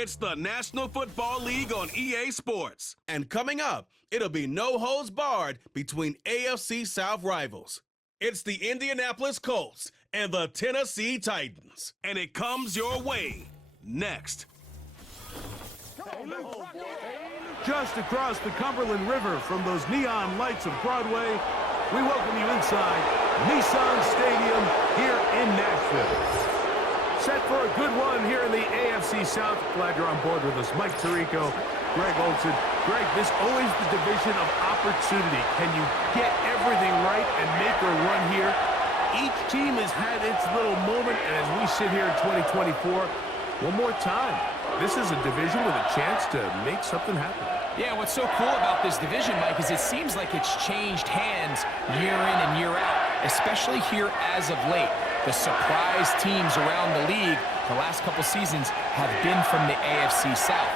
It's the National Football League on EA Sports. And coming up, it'll be no holds barred between AFC South rivals. It's the Indianapolis Colts and the Tennessee Titans. And it comes your way next. Just across the Cumberland River from those neon lights of Broadway, we welcome you inside Nissan Stadium here in Nashville. Set for a good one here in the AFC South. Glad you're on board with us. Mike Tirico, Greg Olson. Greg, this always the division of opportunity. Can you get everything right and make a run here? Each team has had its little moment, and as we sit here in 2024, one more time, this is a division with a chance to make something happen. Yeah, what's so cool about this division, Mike, is it seems like it's changed hands year in and year out, especially here as of late. The surprise teams around the league the last couple seasons have been from the AFC South.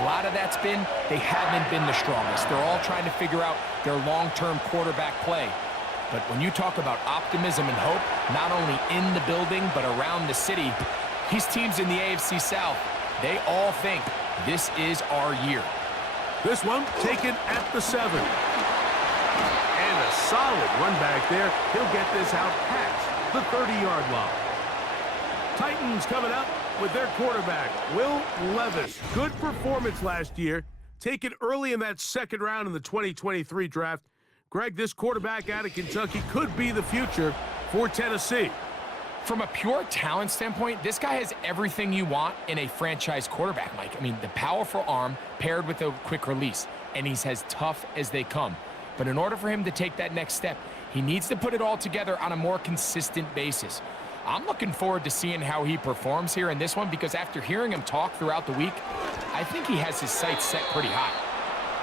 A lot of that's been they haven't been the strongest. They're all trying to figure out their long-term quarterback play. But when you talk about optimism and hope, not only in the building but around the city, these teams in the AFC South, they all think this is our year. This one taken at the 7. And a solid run back there. He'll get this out past the 30-yard line. Titans coming up with their quarterback, Will Levis. Good performance last year. Taken early in that second round in the 2023 draft. Greg, this quarterback out of Kentucky could be the future for Tennessee. From a pure talent standpoint, this guy has everything you want in a franchise quarterback, Mike. I mean, the powerful arm paired with a quick release, and he's as tough as they come. But in order for him to take that next step, he needs to put it all together on a more consistent basis. I'm looking forward to seeing how he performs here in this one because after hearing him talk throughout the week, I think he has his sights set pretty high.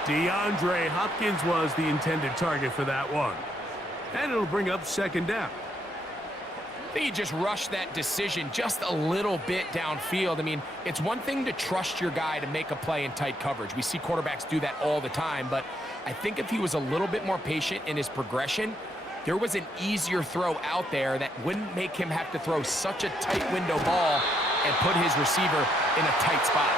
DeAndre Hopkins was the intended target for that one. And it'll bring up second down. I think he just rushed that decision just a little bit downfield. I mean, it's one thing to trust your guy to make a play in tight coverage. We see quarterbacks do that all the time, but I think if he was a little bit more patient in his progression, there was an easier throw out there that wouldn't make him have to throw such a tight window ball and put his receiver in a tight spot.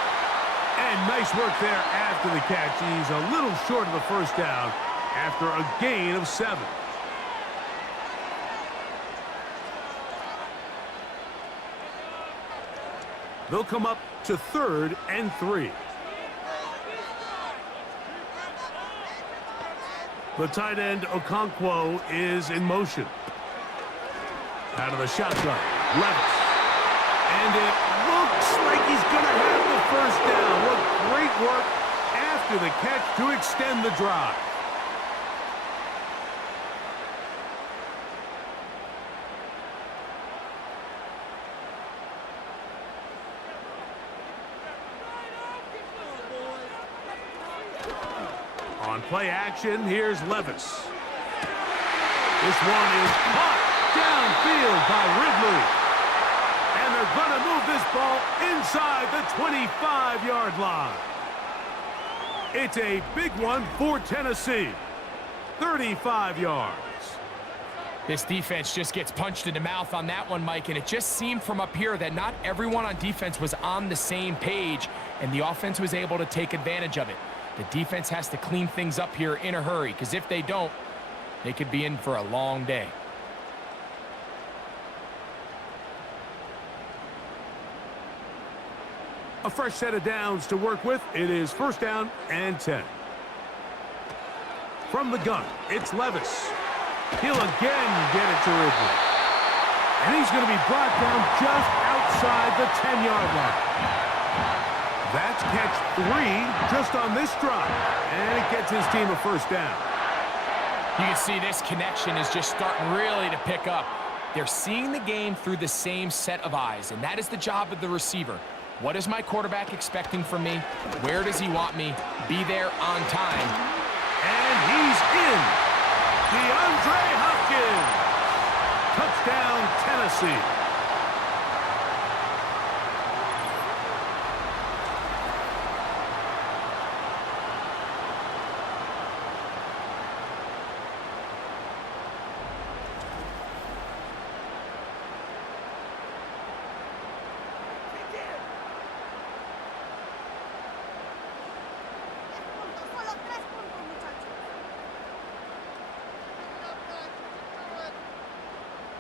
And nice work there after the catch. He's a little short of the first down after a gain of 7. They'll come up to 3rd and 3. The tight end, Okonkwo, is in motion. Out of the shotgun, Levis. And it looks like he's going to have the first down. What great work after the catch to extend the drive. On play action, here's Levis. This one is caught downfield by Ridley. And they're going to move this ball inside the 25-yard line. It's a big one for Tennessee. 35 yards. This defense just gets punched in the mouth on that one, Mike, and it just seemed from up here that not everyone on defense was on the same page, and the offense was able to take advantage of it. The defense has to clean things up here in a hurry, because if they don't, they could be in for a long day. A fresh set of downs to work with. It is 1st down and 10. From the gun, it's Levis. He'll again get it to Ridley. And he's going to be brought down just outside the 10-yard line. That's catch 3 just on this drive. And it gets his team a first down. You can see this connection is just starting really to pick up. They're seeing the game through the same set of eyes, and that is the job of the receiver. What is my quarterback expecting from me? Where does he want me? Be there on time. And he's in. DeAndre Hopkins. Touchdown, Tennessee.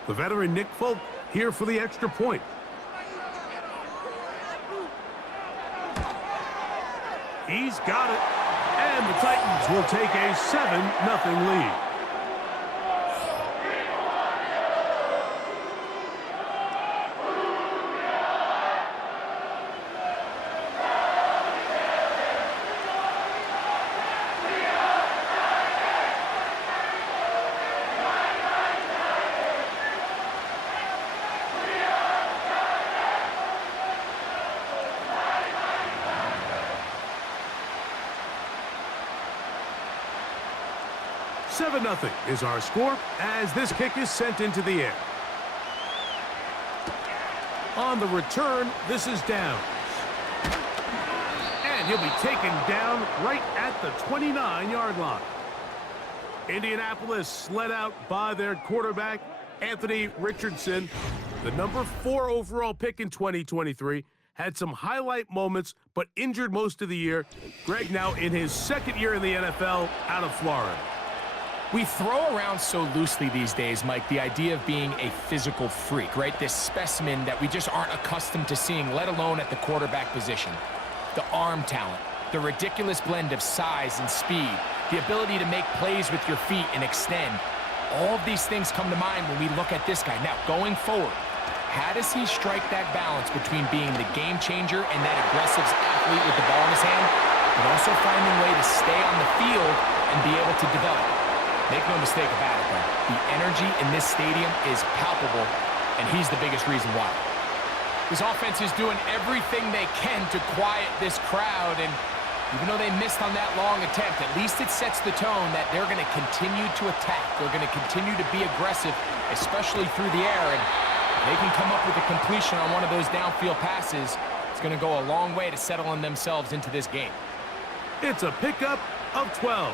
The veteran Nick Folk here for the extra point. He's got it. And the Titans will take a 7-0 lead. Nothing is our score as this kick is sent into the air. On the return, this is Downs. And he'll be taken down right at the 29-yard line. Indianapolis led out by their quarterback, Anthony Richardson. The number 4 overall pick in 2023 had some highlight moments, but injured most of the year. Greg now in his second year in the NFL out of Florida. We throw around so loosely these days, Mike, the idea of being a physical freak, right? This specimen that we just aren't accustomed to seeing, let alone at the quarterback position. The arm talent, the ridiculous blend of size and speed, the ability to make plays with your feet and extend. All of these things come to mind when we look at this guy. Now, going forward, how does he strike that balance between being the game changer and that aggressive athlete with the ball in his hand, but also finding a way to stay on the field and be able to develop? Make no mistake about it, though. The energy in this stadium is palpable, and he's the biggest reason why. This offense is doing everything they can to quiet this crowd, and even though they missed on that long attempt, at least it sets the tone that they're going to continue to attack. They're going to continue to be aggressive, especially through the air, and if they can come up with a completion on one of those downfield passes, it's going to go a long way to settling themselves into this game. It's a pickup of 12.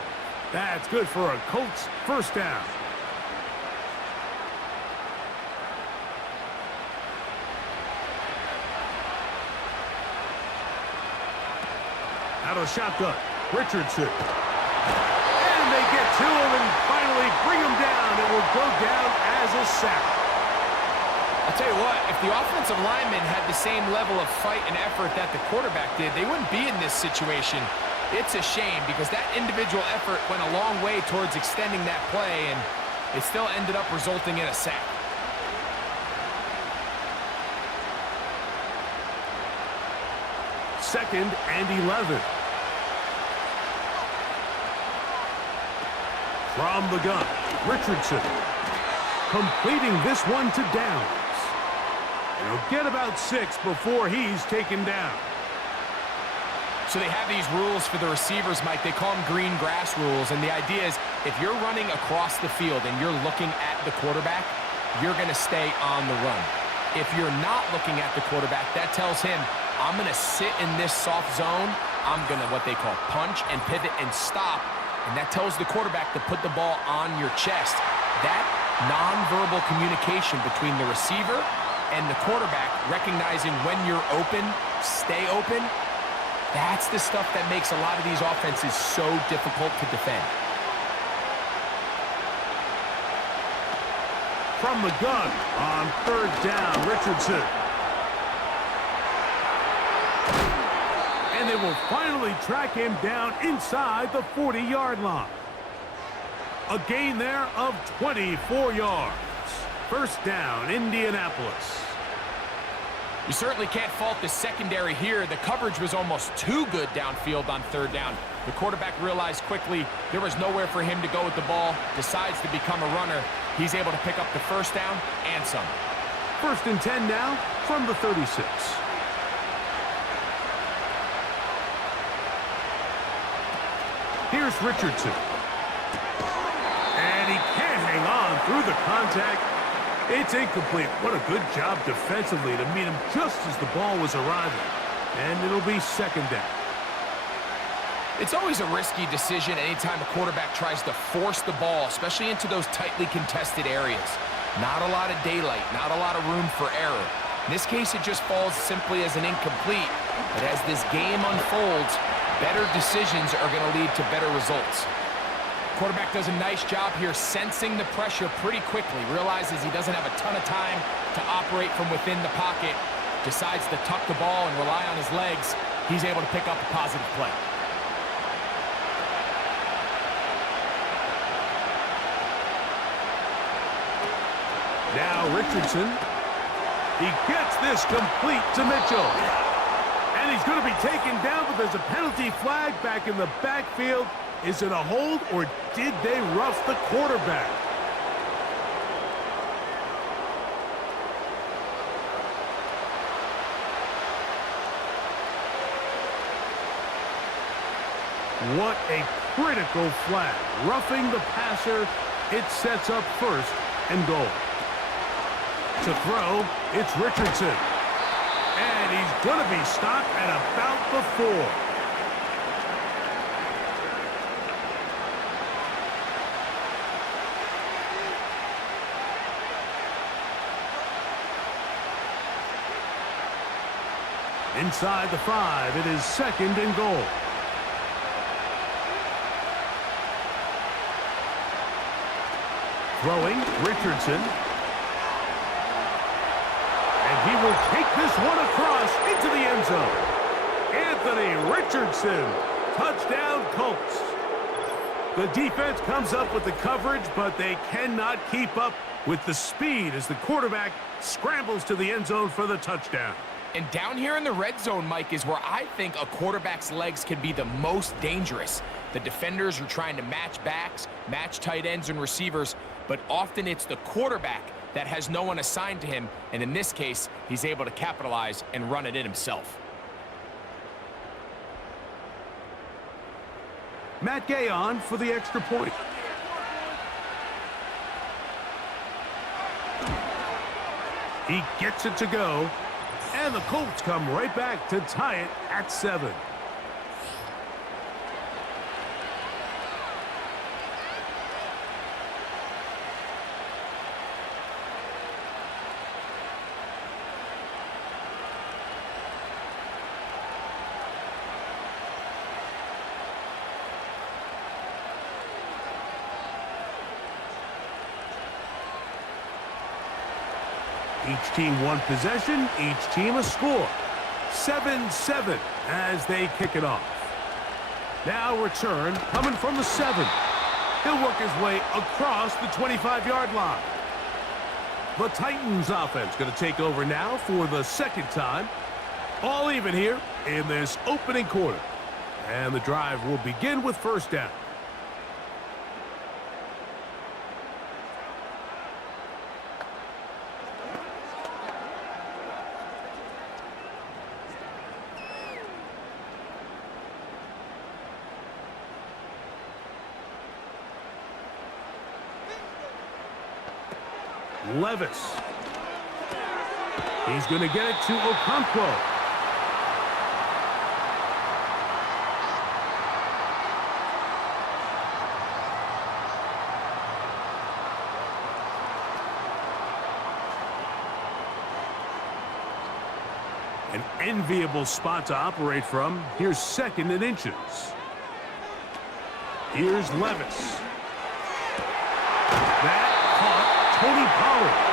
That's good for a Colts first down. Out of the shotgun, Richardson. And they get to him and finally bring him down. It will go down as a sack. I'll tell you what, if the offensive lineman had the same level of fight and effort that the quarterback did, they wouldn't be in this situation. It's a shame because that individual effort went a long way towards extending that play, and it still ended up resulting in a sack. Second and 11. From the gun, Richardson completing this one to Downs. He'll get about 6 before he's taken down. So they have these rules for the receivers, Mike. They call them green grass rules, and the idea is if you're running across the field and you're looking at the quarterback, you're going to stay on the run. If you're not looking at the quarterback, that tells him, I'm going to sit in this soft zone. I'm going to what they call punch and pivot and stop, and that tells the quarterback to put the ball on your chest. That nonverbal communication between the receiver and the quarterback, recognizing when you're open, stay open, that's the stuff that makes a lot of these offenses so difficult to defend. From the gun on third down, Richardson. And they will finally track him down inside the 40-yard line. A gain there of 24 yards. First down, Indianapolis. You certainly can't fault the secondary here. The coverage was almost too good downfield on third down. The quarterback realized quickly there was nowhere for him to go with the ball, decides to become a runner. He's able to pick up the first down and some. First and 10 now from the 36. Here's Richardson. And he can't hang on through the contact. It's incomplete. What a good job defensively to meet him just as the ball was arriving. And it'll be second down. It's always a risky decision anytime a quarterback tries to force the ball, especially into those tightly contested areas. Not a lot of daylight, not a lot of room for error. In this case, it just falls simply as an incomplete. But as this game unfolds, better decisions are going to lead to better results. Quarterback does a nice job here sensing the pressure pretty quickly, realizes he doesn't have a ton of time to operate from within the pocket, decides to tuck the ball and rely on his legs. He's able to pick up a positive play. Now Richardson. He gets this complete to Mitchell. And he's going to be taken down, but there's a penalty flag back in the backfield. Is it a hold, or did they rough the quarterback? What a critical flag. Roughing the passer, it sets up first and goal. To throw, it's Richardson. And he's going to be stopped at about the 4. Inside the 5, it is 2nd and goal. Throwing, Richardson. And he will take this one across into the end zone. Anthony Richardson, touchdown Colts. The defense comes up with the coverage, but they cannot keep up with the speed as the quarterback scrambles to the end zone for the touchdown. And down here in the red zone, Mike, is where I think a quarterback's legs can be the most dangerous. The defenders are trying to match backs, match tight ends and receivers, but often it's the quarterback that has no one assigned to him, and in this case, he's able to capitalize and run it in himself. Matt Gay on for the extra point. He gets it to go, and the Colts come right back to tie it at 7. Each team one possession, each team a score. 7-7 as they kick it off. Now return coming from the 7. He'll work his way across the 25-yard line. The Titans offense going to take over now for the 2nd time. All even here in this opening quarter. And the drive will begin with 1st down. Levis. He's going to get it to Okonkwo. An enviable spot to operate from. Here's 2nd and inches. Here's Levis. That caught Tony Pollard.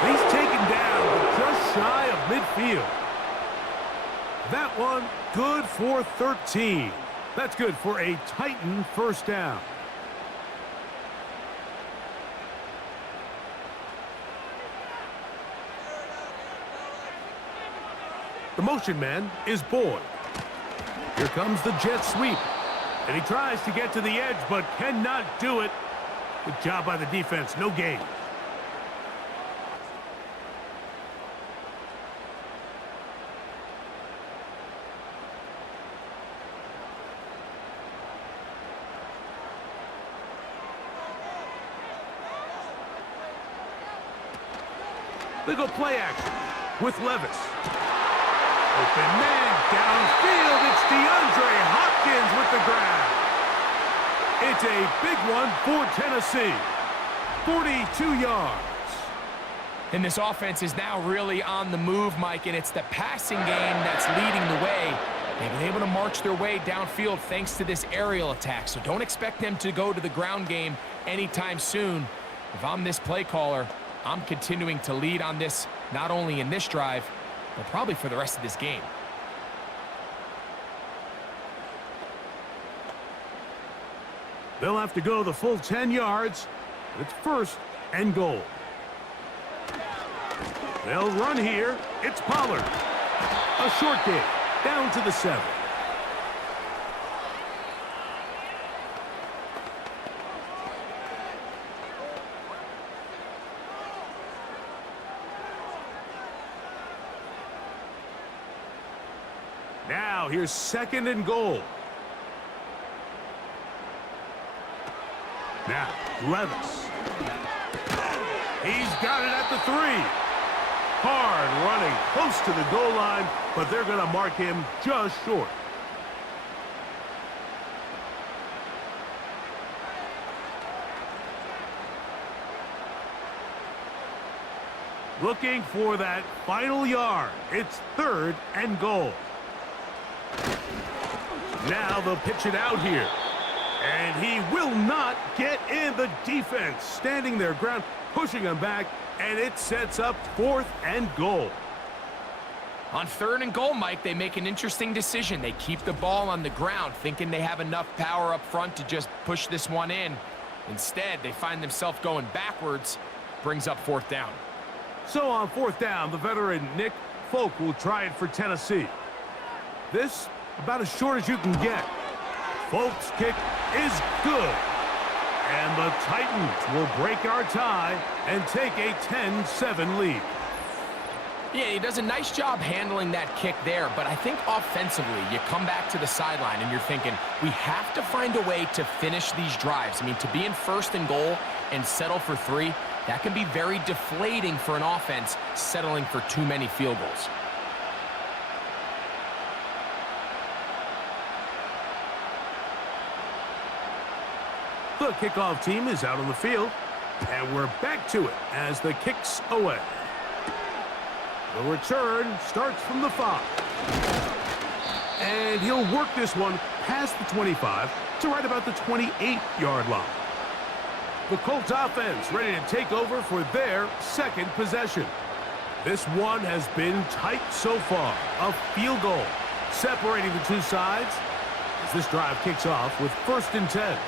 He's taken down just shy of midfield. That one good for 13. That's good for a Titan 1st down. The motion man is Boyd. Here comes the jet sweep. And he tries to get to the edge, but cannot do it. Good job by the defense. No gain. They go play action with Levis. Open man downfield. It's DeAndre Hopkins with the grab. It's a big one for Tennessee. 42 yards. And this offense is now really on the move, Mike, and it's the passing game that's leading the way. They've been able to march their way downfield thanks to this aerial attack, so don't expect them to go to the ground game anytime soon. If I'm this play caller, I'm continuing to lead on this, not only in this drive, but probably for the rest of this game. They'll have to go the full 10 yards. It's 1st and goal. They'll run here. It's Pollard. A short game, down to the 7. Now here's 2nd and goal. Now, Levis. He's got it at the 3. Hard running close to the goal line, but they're going to mark him just short. Looking for that final yard. It's 3rd and goal. Now they'll pitch it out here. And he will not get in. The defense standing their ground, pushing him back, and it sets up 4th and goal. On 3rd and goal, Mike, they make an interesting decision. They keep the ball on the ground, thinking they have enough power up front to just push this one in. Instead, they find themselves going backwards, brings up 4th down. So on 4th down, the veteran Nick Folk will try it for Tennessee. This, about as short as you can get. Folk's kick is good. And the Titans will break our tie and take a 10-7 lead. Yeah, he does a nice job handling that kick there, but I think offensively, you come back to the sideline and you're thinking, we have to find a way to finish these drives. I mean, to be in 1st and goal and settle for 3, that can be very deflating for an offense settling for too many field goals. The kickoff team is out on the field, and we're back to it as the kick's away. The return starts from the 5. And he'll work this one past the 25 to right about the 28-yard line. The Colts offense ready to take over for their 2nd possession. This one has been tight so far. A field goal separating the two sides as this drive kicks off with 1st and 10.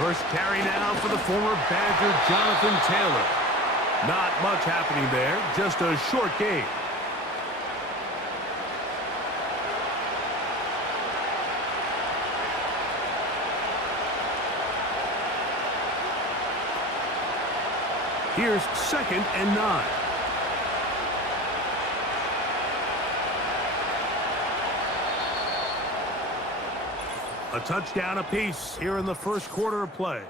First carry now for the former Badger Jonathan Taylor. Not much happening there, just a short gain. Here's 2nd and 9. A touchdown apiece here in the 1st quarter of play.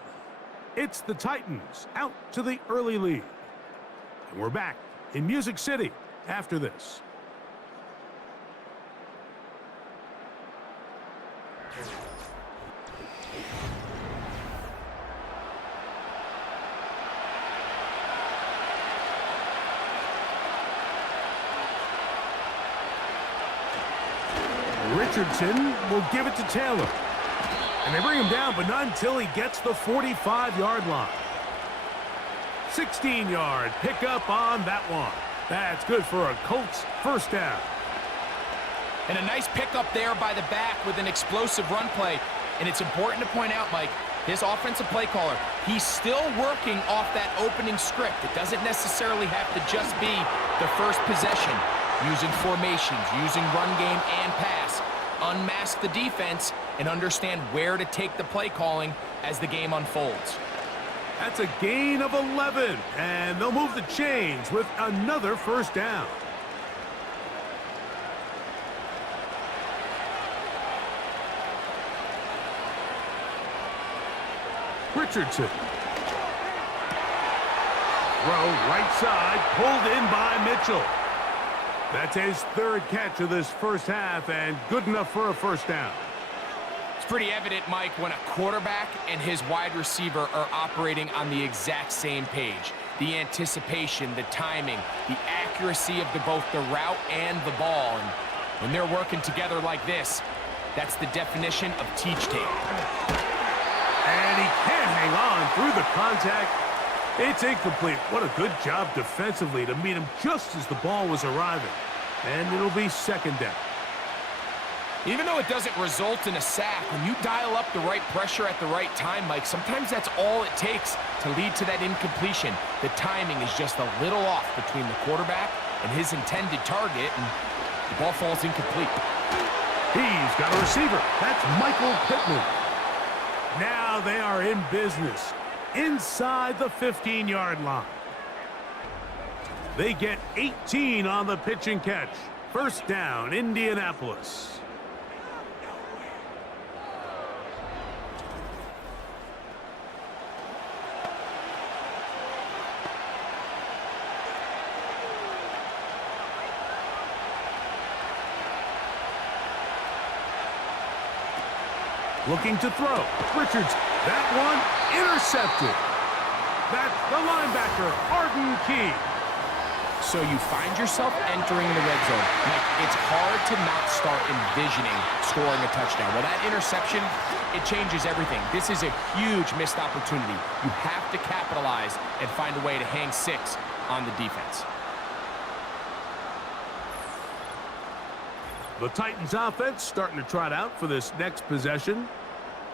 It's the Titans out to the early lead. And we're back in Music City after this. Richardson will give it to Taylor. And they bring him down, but not until he gets the 45-yard line. 16-yard pickup on that one. That's good for a Colts 1st down. And a nice pickup there by the back with an explosive run play. And it's important to point out, Mike, his offensive play caller, he's still working off that opening script. It doesn't necessarily have to just be the 1st possession. Using formations, using run game and pass. Unmask the defense and understand where to take the play calling as the game unfolds. That's a gain of 11, and they'll move the chains with another 1st down. Richardson. Throw right side, pulled in by Mitchell. That's his third catch of this first half, and good enough for a first down. It's pretty evident, Mike, when a quarterback and his wide receiver are operating on the exact same page. The anticipation, the timing, the accuracy of both the route and the ball. And when they're working together like this, that's the definition of teach tape. And he can't hang on through the contact. It's incomplete. What a good job defensively to meet him just as the ball was arriving. And it'll be second down. Even though it doesn't result in a sack, when you dial up the right pressure at the right time, Mike, sometimes that's all it takes to lead to that incompletion. The timing is just a little off between the quarterback and his intended target, and the ball falls incomplete. He's got a receiver. That's Michael Pittman. Now they are in business inside the 15-yard line. They get 18 on the pitch and catch. First down, Indianapolis. Looking to throw. Richards, that one intercepted. That's the linebacker, Arden Key. So you find yourself entering the red zone. Mike, it's hard to not start envisioning scoring a touchdown. Well, that interception, it changes everything. This is a huge missed opportunity. You have to capitalize and find a way to hang 6 on the defense. The Titans offense starting to trot out for this next possession.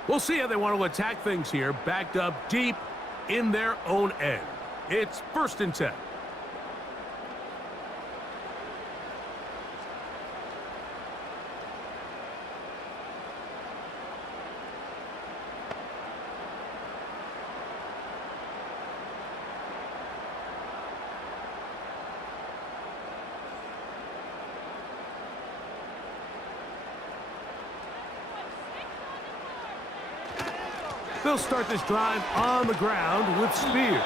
We'll see how they want to attack things here, backed up deep in their own end. It's 1st and 10. They'll start this drive on the ground with Spears.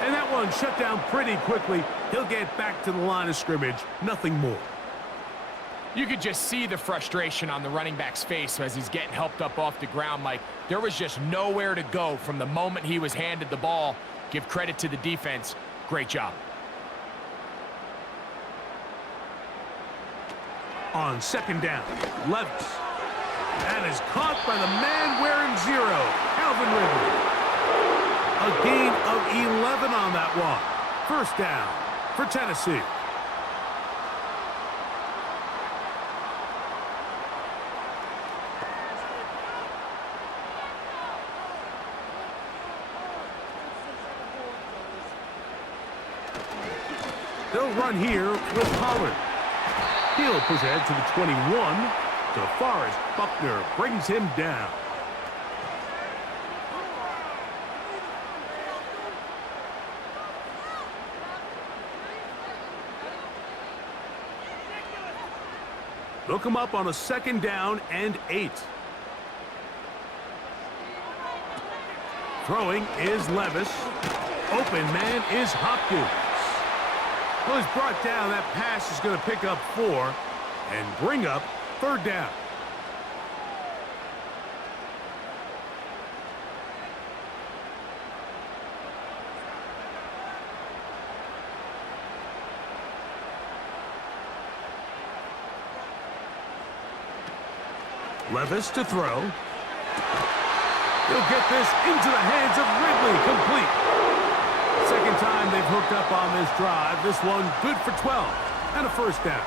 And that one shut down pretty quickly. He'll get back to the line of scrimmage. Nothing more. You could just see the frustration on the running back's face as he's getting helped up off the ground, Mike. There was just nowhere to go from the moment he was handed the ball. Give credit to the defense. Great job. On second down, Levis. That is caught by the man wearing 0, Calvin Ridley. A gain of 11 on that one. First down for Tennessee. They'll run here with Pollard. He'll push ahead to the 21. DeForest Buckner brings him down. They'll come up on a second down and 8. Throwing is Levis. Open man is Hopkins. Well, he's brought down. That pass is going to pick up 4 and bring up third down. Levis to throw. He'll get this into the hands of Ridley, complete. Second time they've hooked up on this drive. This one good for 12 and a first down.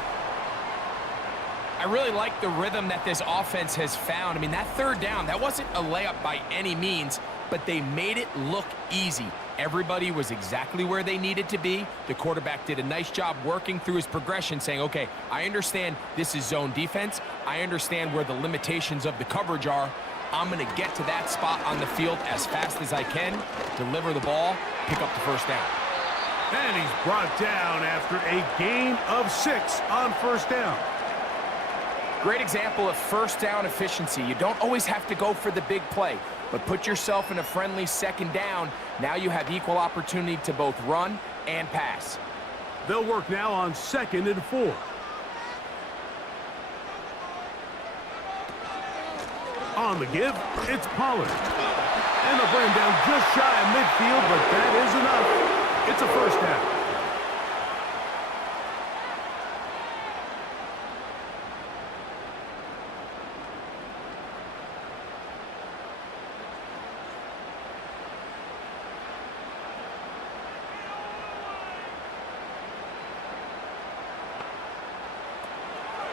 I really like the rhythm that this offense has found. I mean, that third down, that wasn't a layup by any means, but they made it look easy. Everybody was exactly where they needed to be. The quarterback did a nice job working through his progression, saying, okay, I understand this is zone defense. I understand where the limitations of the coverage are. I'm going to get to that spot on the field as fast as I can, deliver the ball, pick up the first down. And he's brought down after a gain of 6 on first down. Great example of first down efficiency. You don't always have to go for the big play, but put yourself in a friendly second down. Now you have equal opportunity to both run and pass. They'll work now on 2nd and 4. On the give, it's Pollard. And they'll bring him down just shy of midfield, but that is enough. It's a first down.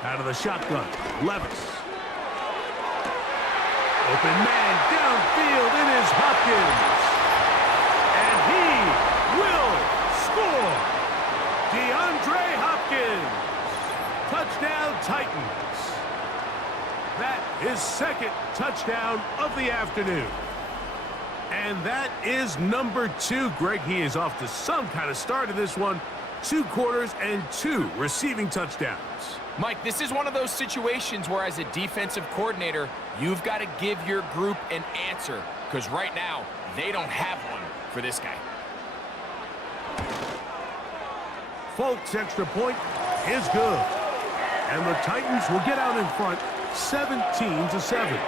Out of the shotgun, Levis. Open man downfield, it is Hopkins. And he will score. DeAndre Hopkins. Touchdown Titans. That is 2nd touchdown of the afternoon. And that is number 2. Greg, he is off to some kind of start in this one. 2 quarters and 2 receiving touchdowns. Mike, this is one of those situations where as a defensive coordinator, you've got to give your group an answer, because right now, they don't have one for this guy. Folks' extra point is good. And the Titans will get out in front 17-7.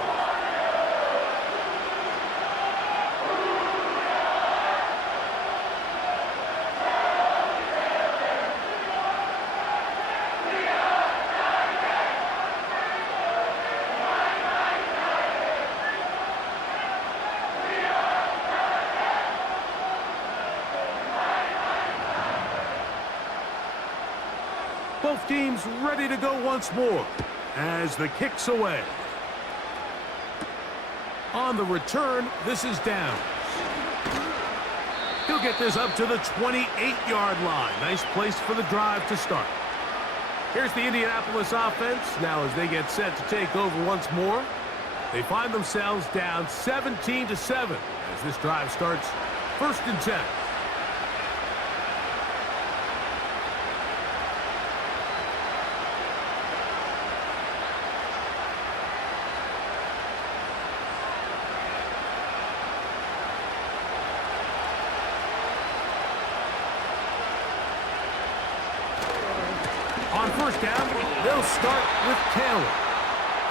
Both teams ready to go once more as the kick's away. On the return, this is Downs. He'll get this up to the 28-yard line. Nice place for the drive to start. Here's the Indianapolis offense. Now as they get set to take over once more, they find themselves down 17-7 as this drive starts 1st and 10. On 1st down, they'll start with Taylor.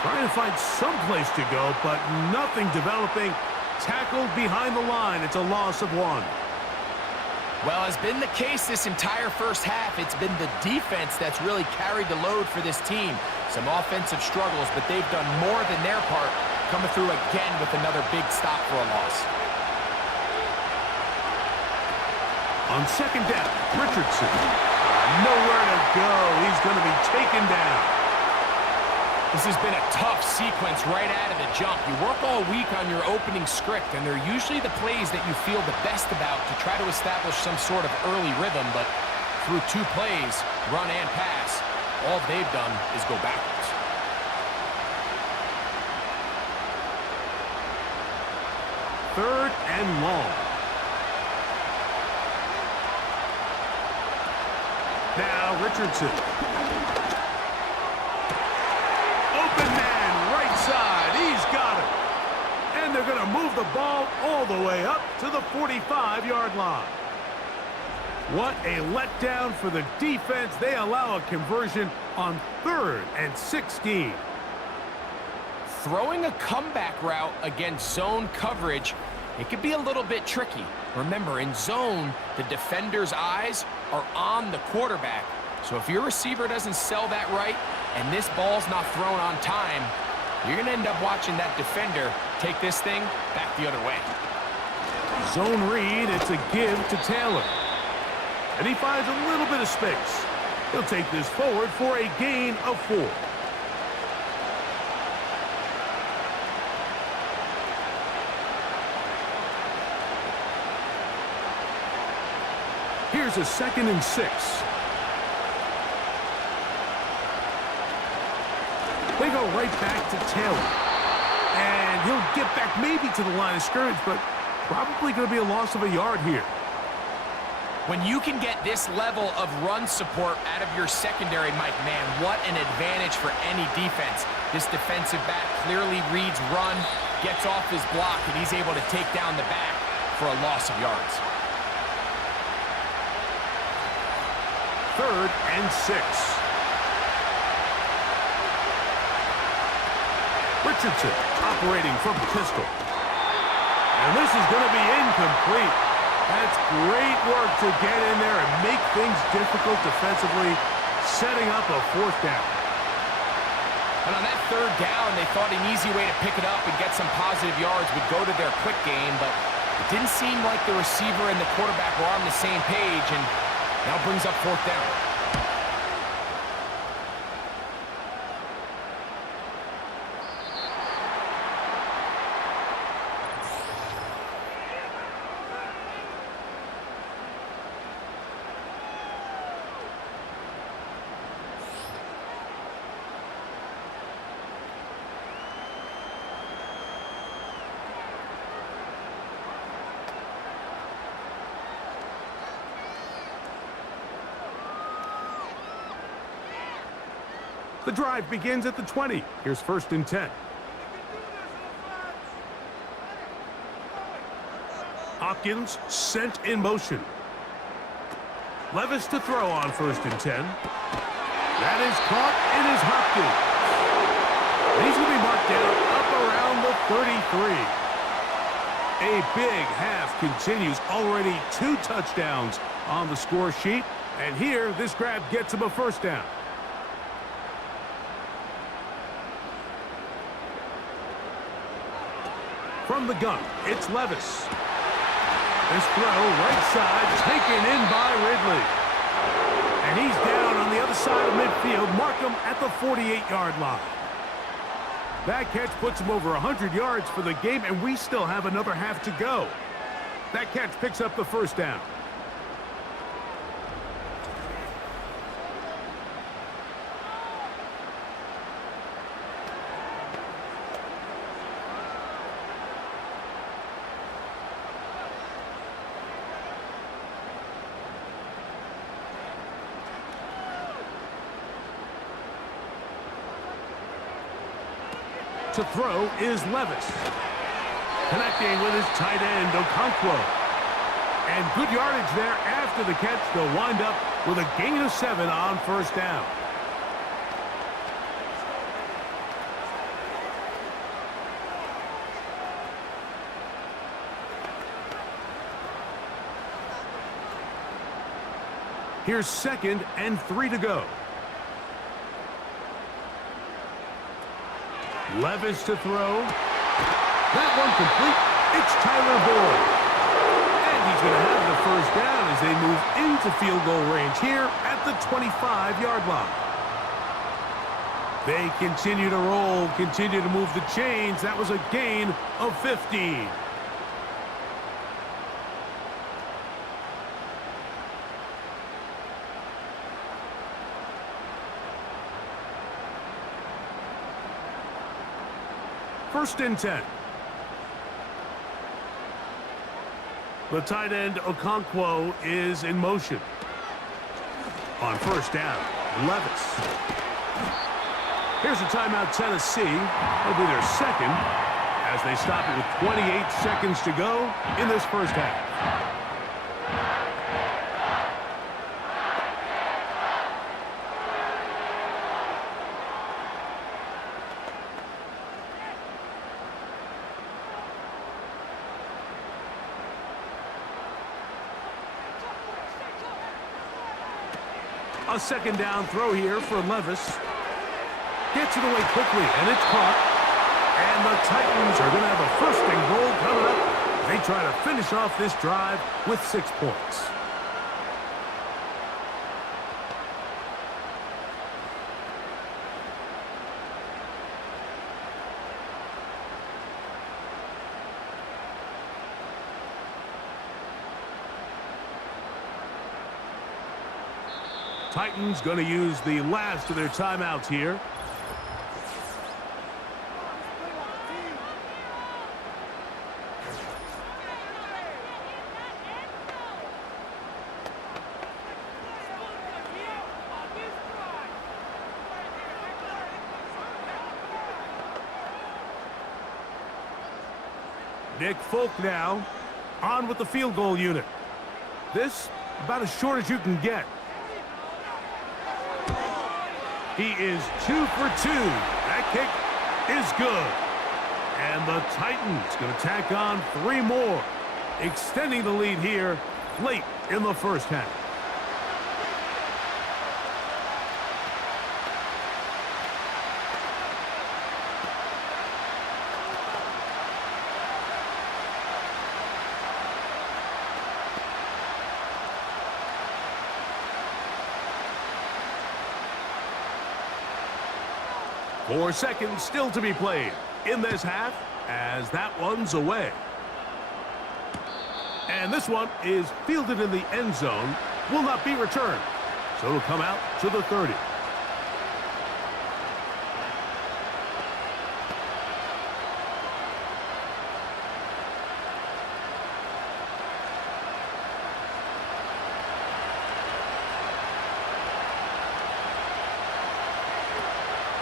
Trying to find some place to go, but nothing developing. Tackled behind the line. It's a loss of 1. Well, as been the case this entire first half, it's been the defense that's really carried the load for this team. Some offensive struggles, but they've done more than their part, coming through again with another big stop for a loss. On 2nd down, Richardson. Nowhere to go. He's going to be taken down. This has been a tough sequence right out of the jump. You work all week on your opening script, and they're usually the plays that you feel the best about to try to establish some sort of early rhythm, but through 2 plays, run and pass, all they've done is go backwards. Third and long. Now Richardson. Open man, right side. He's got it. And they're going to move the ball all the way up to the 45-yard line. What a letdown for the defense. They allow a conversion on 3rd and 16. Throwing a comeback route against zone coverage, it could be a little bit tricky. Remember, in zone, the defender's eyes are on the quarterback. So if your receiver doesn't sell that right and this ball's not thrown on time, you're going to end up watching that defender take this thing back the other way. Zone read, it's a give to Taylor. And he finds a little bit of space. He'll take this forward for a gain of 4. Here's a 2nd and 6. They go right back to Taylor. And he'll get back maybe to the line of scrimmage, but probably going to be a loss of a yard here. When you can get this level of run support out of your secondary, Mike, man, what an advantage for any defense. This defensive back clearly reads run, gets off his block, and he's able to take down the back for a loss of yards. 3rd and 6. Richardson operating from the pistol. And this is going to be incomplete. That's great work to get in there and make things difficult defensively, setting up a 4th down. And on that 3rd down, they thought an easy way to pick it up and get some positive yards would go to their quick game, but it didn't seem like the receiver and the quarterback were on the same page, and now brings up 4th down. The drive begins at the 20. Here's 1st and 10. Hopkins sent in motion. Levis to throw on 1st and 10. That is caught. It is Hopkins. He's going to be marked down up around the 33. A big half continues. Already 2 touchdowns on the score sheet. And here, this grab gets him a 1st down. From the gun, it's Levis. This throw, right side, taken in by Ridley. And he's down on the other side of midfield. Mark him at the 48-yard line. That catch puts him over 100 yards for the game, and we still have another half to go. That catch picks up the 1st down. To throw is Levis. Connecting with his tight end, Okonkwo. And good yardage there after the catch. They'll wind up with a gain of 7 on 1st down. Here's 2nd and 3 to go. Levis to throw. That one complete. It's Tyler Boyd. And he's going to have the 1st down as they move into field goal range here at the 25-yard line. They continue to roll, continue to move the chains. That was a gain of 15. First and 10. The tight end, Okonkwo, is in motion. On 1st down, Levis. Here's a timeout, Tennessee. It'll be their 2nd as they stop it with 28 seconds to go in this 1st half. A 2nd down throw here for Levis. Gets it away quickly, and it's caught. And the Titans are going to have a 1st and goal coming up. They try to finish off this drive with 6 points. Titans going to use the last of their timeouts here. Nick Folk now on with the field goal unit. This about as short as you can get. He is 2 for 2. That kick is good. And the Titans going to tack on 3 more, extending the lead here late in the first half. Four seconds still to be played in this half as that one's away. And this one is fielded in the end zone, will not be returned. So it'll come out to the 30.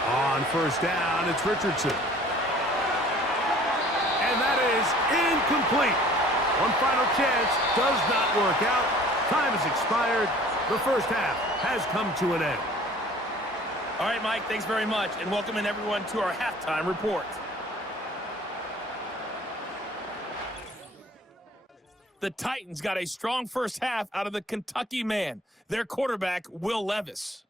On first down, it's Richardson. And that is incomplete. One final chance does not work out. Time has expired. The first half has come to an end. All right, Mike, thanks very much, and welcome in everyone to our halftime report. The Titans got a strong first half out of the Kentucky man, their quarterback, Will Levis.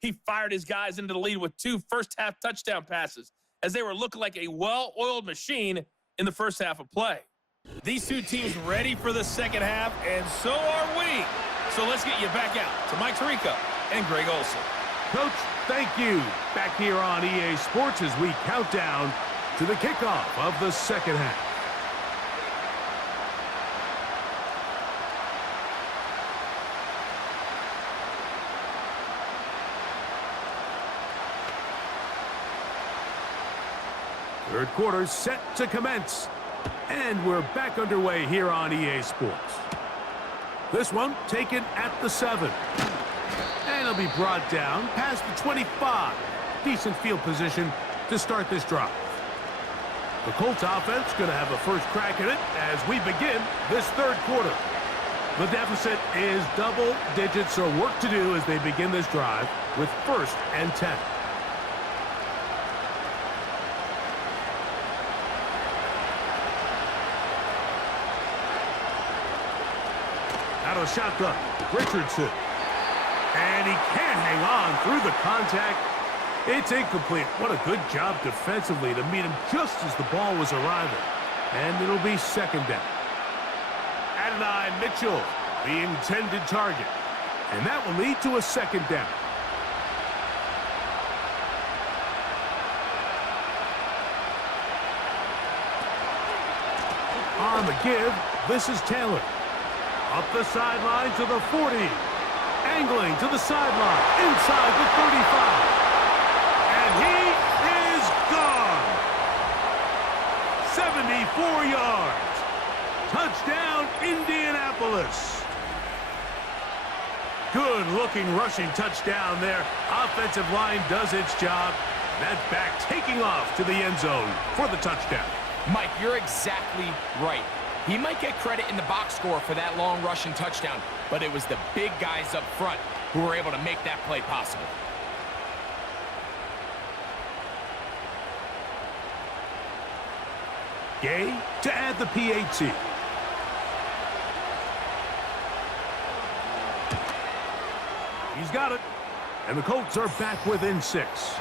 He fired his guys into the lead with 2 first-half touchdown passes as they were looking like a well-oiled machine in the first half of play. These two teams ready for the second half, and so are we. So let's get you back out to Mike Tirico and Greg Olson. Coach, thank you. Back here on EA Sports as we count down to the kickoff of the second half. Third quarter set to commence. And we're back underway here on EA Sports. This one taken at the 7. And it'll be brought down past the 25. Decent field position to start this drive. The Colts offense going to have a first crack at it as we begin this third quarter. The deficit is double digits, so work to do as they begin this drive with 1st and 10. Out of shotgun, Richardson. And he can't hang on through the contact. It's incomplete. What a good job defensively to meet him just as the ball was arriving. And it'll be second down. Adonai Mitchell, the intended target. And that will lead to a second down. On the give, this is Taylor. Up the sideline to the 40. Angling to the sideline. Inside the 35. And he is gone. 74 yards. Touchdown, Indianapolis. Good-looking rushing touchdown there. Offensive line does its job. That back taking off to the end zone for the touchdown. Mike, you're exactly right. He might get credit in the box score for that long rushing touchdown, but it was the big guys up front who were able to make that play possible. Gay to add the PAT. He's got it. And the Colts are back within 6.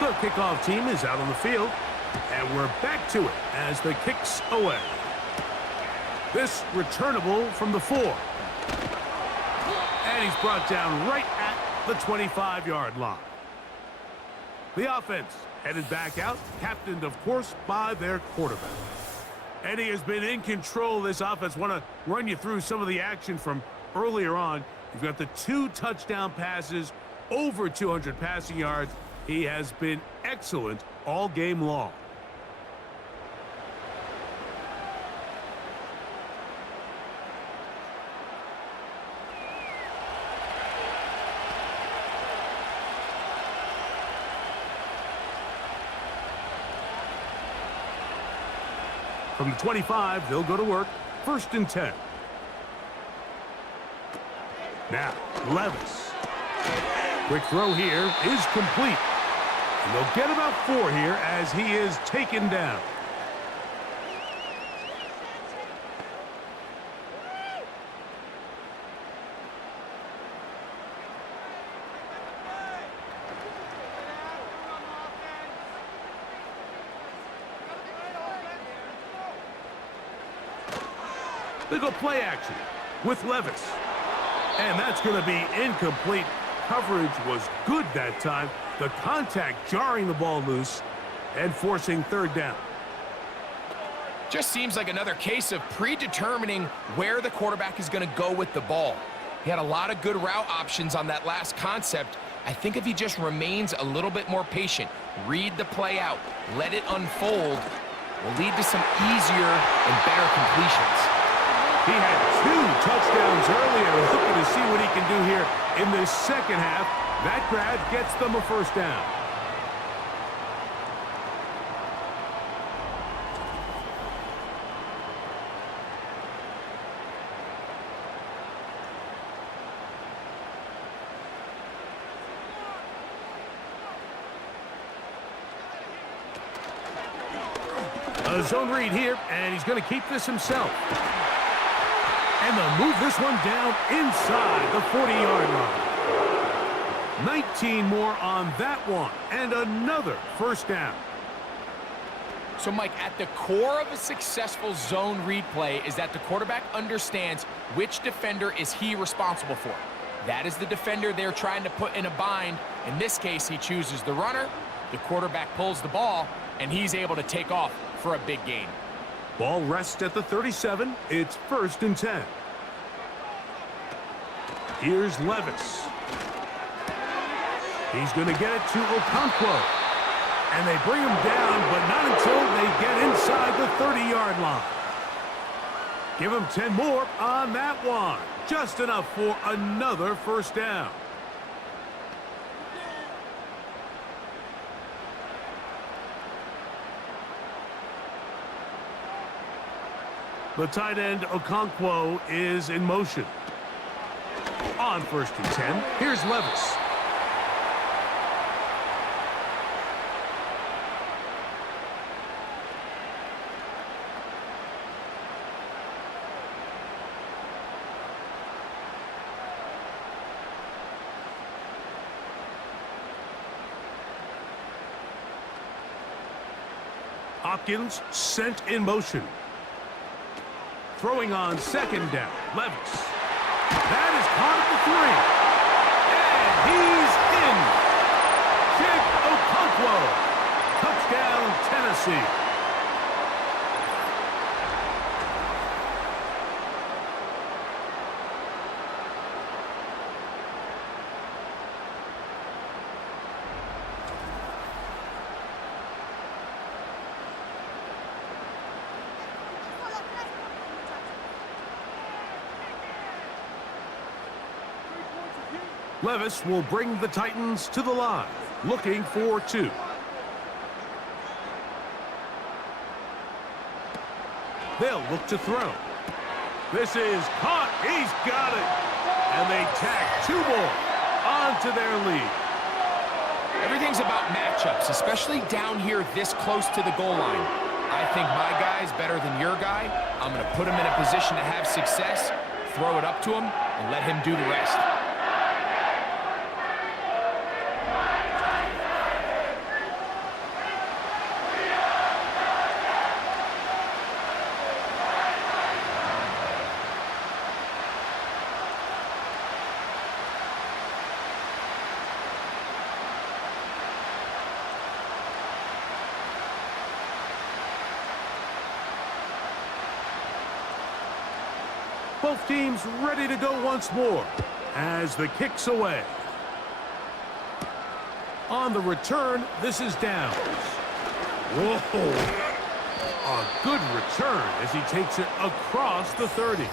The kickoff team is out on the field, and we're back to it as the kick's away. This returnable from the 4. And he's brought down right at the 25-yard line. The offense headed back out, captained, of course, by their quarterback. And he has been in control of this offense. Want to run you through some of the action from earlier on. You've got the 2 touchdown passes, over 200 passing yards. He has been excellent all game long. From the 25, they'll go to work. 1st and 10. Now, Levis. Quick throw here is complete. And they'll get about 4 here as he is taken down. They go play action with Levis. And that's going to be incomplete. Coverage was good that time. The contact jarring the ball loose and forcing 3rd down. Just seems like another case of predetermining where the quarterback is going to go with the ball. He had a lot of good route options on that last concept. I think if he just remains a little bit more patient, read the play out, let it unfold, will lead to some easier and better completions. He had 2 touchdowns earlier, looking to see what he can do here in this second half. That grab gets them a 1st down. A zone read here, and he's going to keep this himself. And they'll move this one down inside the 40-yard line. 19 more on that one, and another 1st down. So, Mike, at the core of a successful zone read play is that the quarterback understands which defender is he responsible for. That is the defender they're trying to put in a bind. In this case, he chooses the runner, the quarterback pulls the ball, and he's able to take off for a big gain. Ball rests at the 37. It's 1st and 10. Here's Levis. He's going to get it to Okonkwo. And they bring him down, but not until they get inside the 30-yard line. Give him 10 more on that one. Just enough for another 1st down. The tight end, Okonkwo, is in motion. On 1st and 10, here's Levis. Hopkins sent in motion. Throwing on 2nd down, Levis. That is caught at the 3. And he's in. Jake Okonkwo. Touchdown, Tennessee. Levis will bring the Titans to the line, looking for 2. They'll look to throw. This is caught. He's got it. And they tack 2 more onto their lead. Everything's about matchups, especially down here this close to the goal line. I think my guy's better than your guy. I'm going to put him in a position to have success, throw it up to him, and let him do the rest. Both teams ready to go once more as the kick's away. On the return, this is Downs. Whoa! A good return as he takes it across the 30.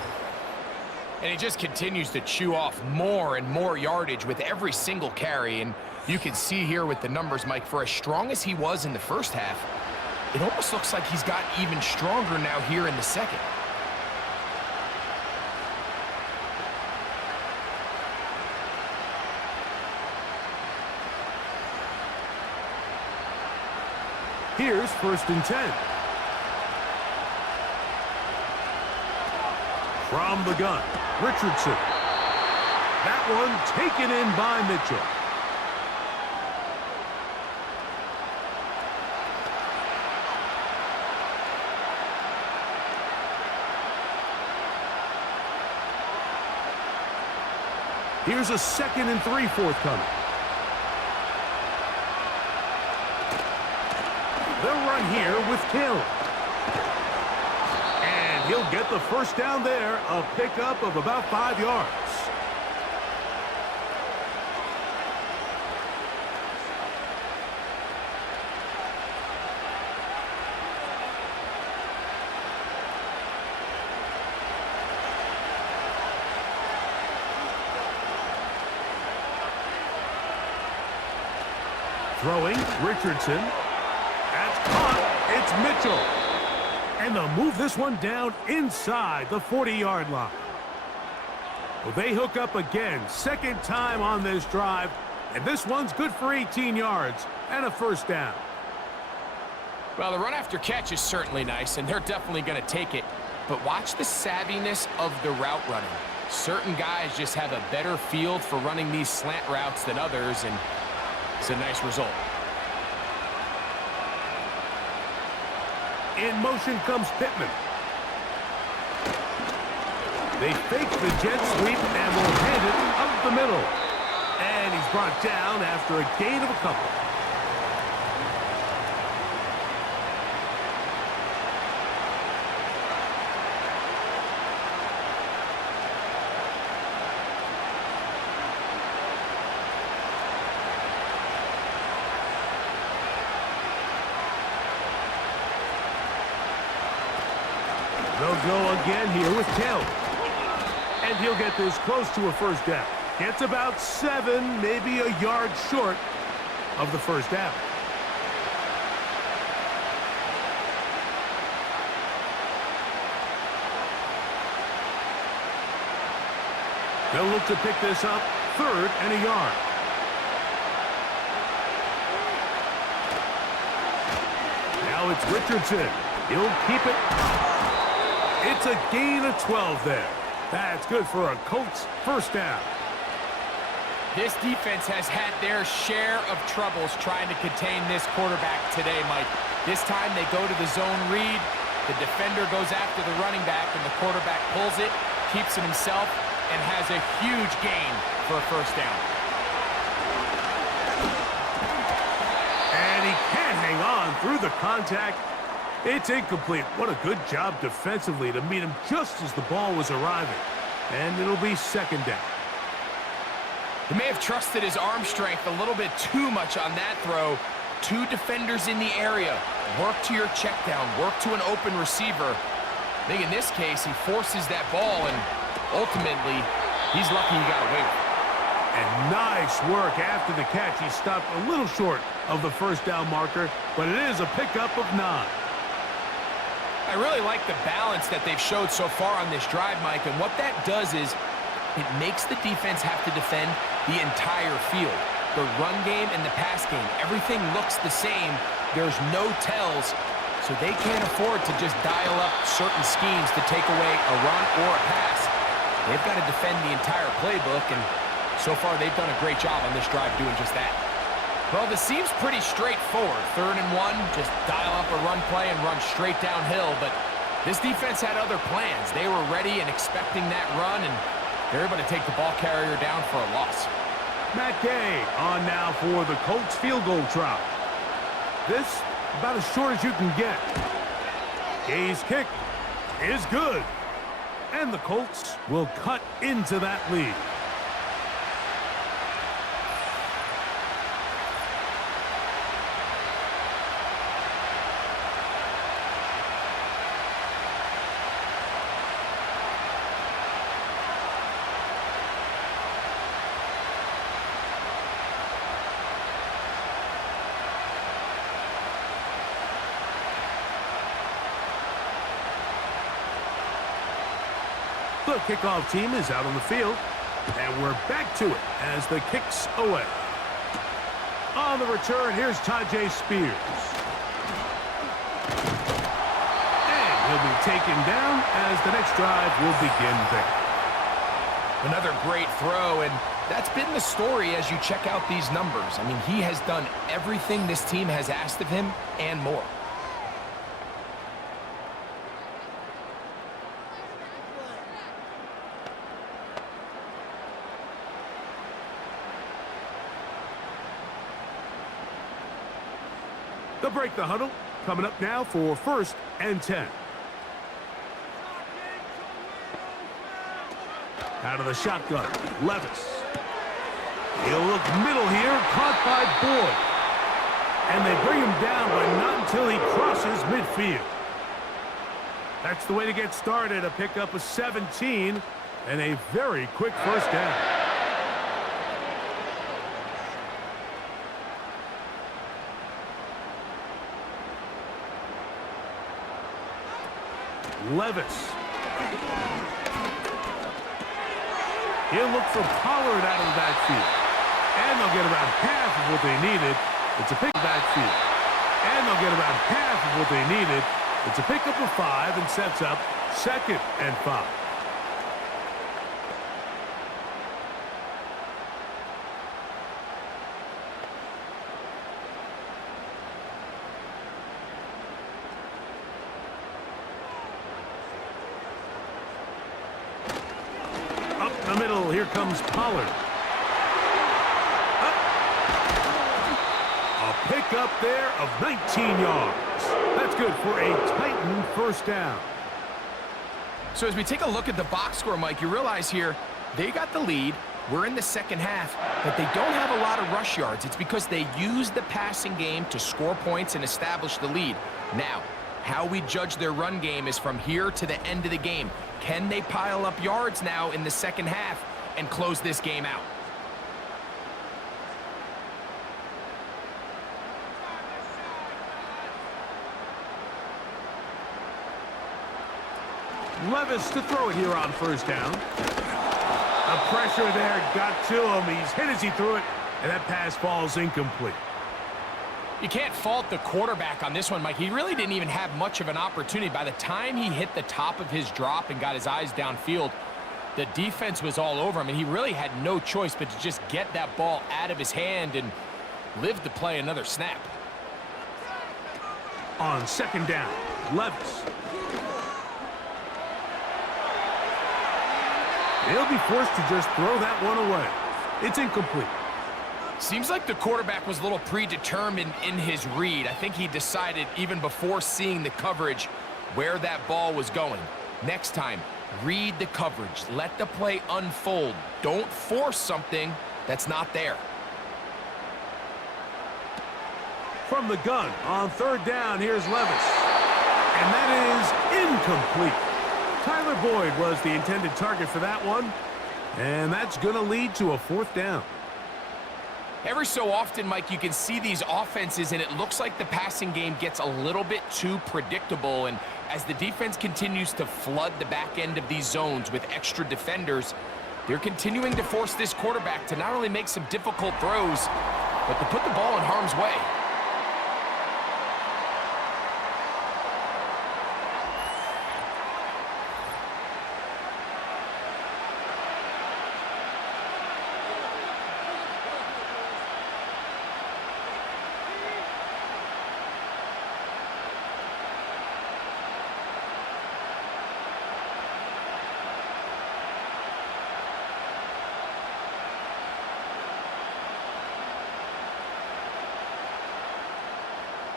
And he just continues to chew off more and more yardage with every single carry. And you can see here with the numbers, Mike, for as strong as he was in the first half, it almost looks like he's got even stronger now here in the second. Here's 1st and 10. From the gun, Richardson. That one taken in by Mitchell. Here's a 2nd and 3 forthcoming. They'll run here with Hill. And he'll get the first down there, a pickup of about 5 yards. Throwing, Richardson. That's caught. It's Mitchell. And they'll move this one down inside the 40-yard line. Well, they hook up again. 2nd time on this drive. And this one's good for 18 yards and a first down. Well, the run after catch is certainly nice, and they're definitely going to take it. But watch the savviness of the route running. Certain guys just have a better feel for running these slant routes than others, and it's a nice result. In motion comes Pittman. They fake the jet sweep and will hand it up the middle. And he's brought down after a gain of a couple. They'll go again here with Kell. And he'll get this close to a first down. Gets about 7, maybe a yard short of the first down. They'll look to pick this up, 3rd and a yard. Now it's Richardson. He'll keep it. It's a gain of 12 there. That's good for a Colts first down. This defense has had their share of troubles trying to contain this quarterback today, Mike. This time they go to the zone read. The defender goes after the running back, and the quarterback pulls it, keeps it himself, and has a huge gain for a first down. And he can't hang on through the contact. It's incomplete. What a good job defensively to meet him just as the ball was arriving. And it'll be 2nd down. He may have trusted his arm strength a little bit too much on that throw. 2 defenders in the area. Work to your check down. Work to an open receiver. I think in this case, he forces that ball, and ultimately, he's lucky he got away with it. And nice work after the catch. He stopped a little short of the first down marker, but it is a pickup of 9. I really like the balance that they've showed so far on this drive, Mike, and what that does is it makes the defense have to defend the entire field. The run game and the pass game, everything looks the same. There's no tells, so they can't afford to just dial up certain schemes to take away a run or a pass. They've got to defend the entire playbook, and so far they've done a great job on this drive doing just that. Well, this seems pretty straightforward. 3rd and 1, just dial up a run play and run straight downhill. But this defense had other plans. They were ready and expecting that run, and they're able to take the ball carrier down for a loss. Matt Gay on now for the Colts field goal try. This about as short as you can get. Gay's kick is good. And the Colts will cut into that lead. The kickoff team is out on the field, and we're back to it as the kick's away. On the return, here's Tajay Spears. And he'll be taken down as the next drive will begin there. Another great throw, and that's been the story as you check out these numbers. I mean, he has done everything this team has asked of him and more. They'll break the huddle. Coming up now for 1st and 10. Out of the shotgun, Levis. He'll look middle here, caught by Boyd. And they bring him down, but not until he crosses midfield. That's the way to get started, a pickup of 17 and a very quick first down. Levis. He'll look for Pollard out of the backfield. And they'll get about half of what they needed. It's a pick backfield. And they'll get about half of what they needed. It's a pickup of 5 and sets up 2nd and 5. The middle, here comes Pollard. Up. A pickup there of 19 yards. That's good for a Titan first down. So as we take a look at the box score, Mike, you realize here they got the lead. We're in the second half, but they don't have a lot of rush yards. It's because they use the passing game to score points and establish the lead. Now, how we judge their run game is from here to the end of the game. Can they pile up yards now in the second half and close this game out? Levis to throw it here on first down. The pressure there got to him. He's hit as he threw it, and that pass falls incomplete. You can't fault the quarterback on this one, Mike. He really didn't even have much of an opportunity. By the time he hit the top of his drop and got his eyes downfield, the defense was all over him, and he really had no choice but to just get that ball out of his hand and live to play another snap. On 2nd down, Levis. He'll be forced to just throw that one away. It's incomplete. Seems like the quarterback was a little predetermined in his read. I think he decided even before seeing the coverage where that ball was going. Next time, read the coverage. Let the play unfold. Don't force something that's not there. From the gun on 3rd down, here's Levis. And that is incomplete. Tyler Boyd was the intended target for that one. And that's going to lead to a 4th down. Every so often, Mike, you can see these offenses, and it looks like the passing game gets a little bit too predictable. And as the defense continues to flood the back end of these zones with extra defenders, they're continuing to force this quarterback to not only make some difficult throws, but to put the ball in harm's way.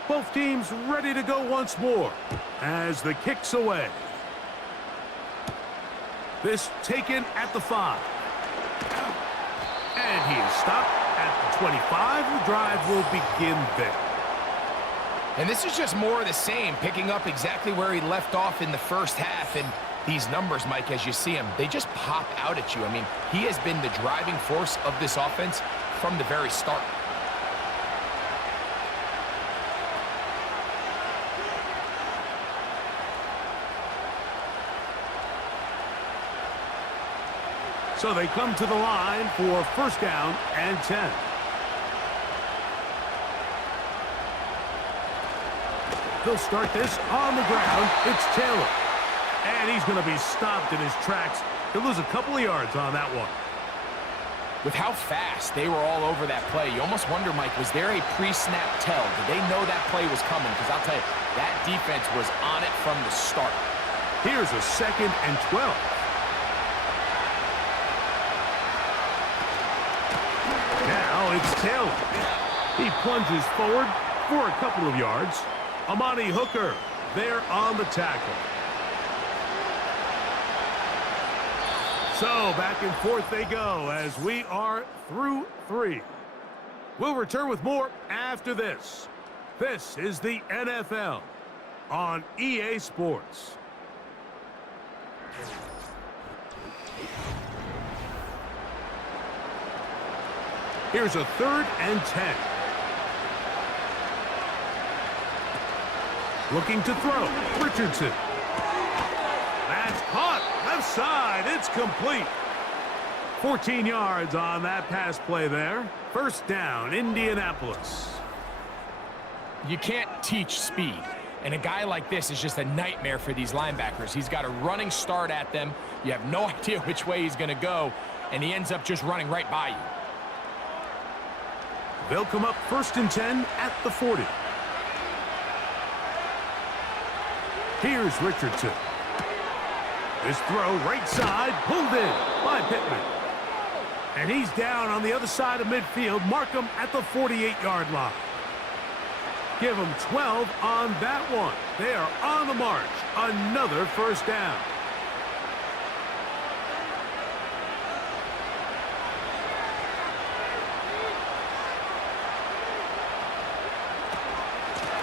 Both teams ready to go once more as the kick's away. This taken at the 5. And he is stopped at the 25. The drive will begin there. And this is just more of the same, picking up exactly where he left off in the first half. And these numbers, Mike, as you see him, they just pop out at you. I mean, he has been the driving force of this offense from the very start. So they come to the line for first down and 10. They'll start this on the ground. It's Taylor. And he's going to be stopped in his tracks. He'll lose a couple of yards on that one. With how fast they were all over that play, you almost wonder, Mike, was there a pre-snap tell? Did they know that play was coming? Because I'll tell you, that defense was on it from the start. Here's a 2nd and 12. Now it's Taylor. He plunges forward for a couple of yards. Amani Hooker there on the tackle. So back and forth they go as we are through 3. We'll return with more after this. This is the NFL on EA Sports. Here's a 3rd and 10. Looking to throw. Richardson. That's caught. Left side. It's complete. 14 yards on that pass play there. First down, Indianapolis. You can't teach speed. And a guy like this is just a nightmare for these linebackers. He's got a running start at them. You have no idea which way he's going to go. And he ends up just running right by you. They'll come up 1st and 10 at the 40. Here's Richardson. This throw right side, pulled in by Pittman. And he's down on the other side of midfield. Mark him at the 48-yard line. Give him 12 on that one. They are on the march. Another first down.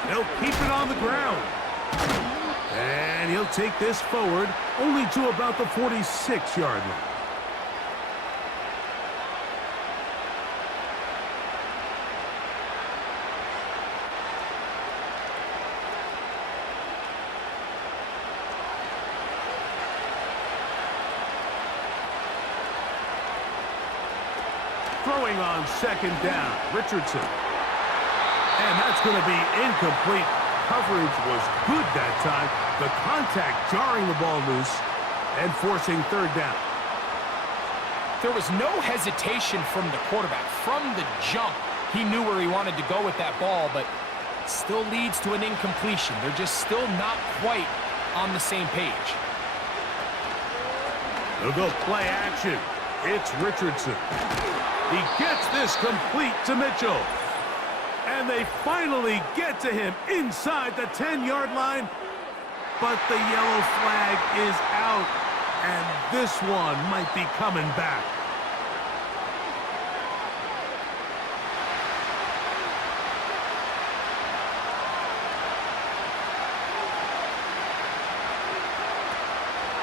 They'll keep it on the ground. And he'll take this forward only to about the 46-yard line. Throwing on 2nd down, Richardson. And that's going to be incomplete. Coverage was good that time. The contact jarring the ball loose and forcing 3rd down. There was no hesitation from the quarterback. From the jump, he knew where he wanted to go with that ball, but it still leads to an incompletion. They're just still not quite on the same page. They'll go play action. It's Richardson. He gets this complete to Mitchell. And they finally get to him inside the 10-yard line. But the yellow flag is out. And this one might be coming back.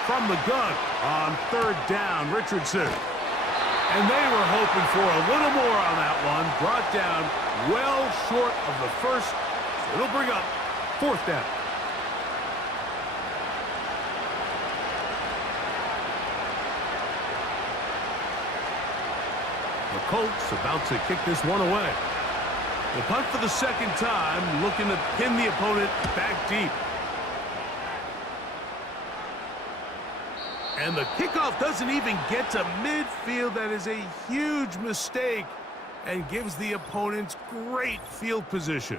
From the gun on 3rd down, Richardson. And they were hoping for a little more on that one. Brought down well short of the first. It'll bring up 4th down. The Colts about to kick this one away. The punt for the 2nd time, looking to pin the opponent back deep. And the kickoff doesn't even get to midfield. That is a huge mistake and gives the opponents great field position.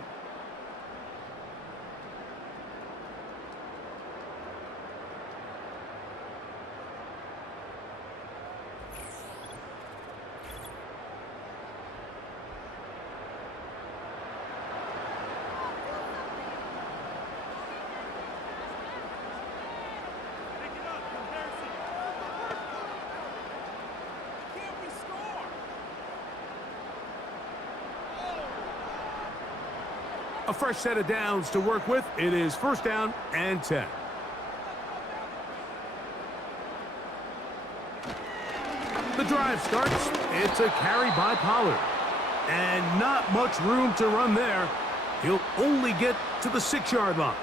A fresh set of downs to work with. It is first down and 10. The drive starts. It's a carry by Pollard. And not much room to run there. He'll only get to the 6-yard line.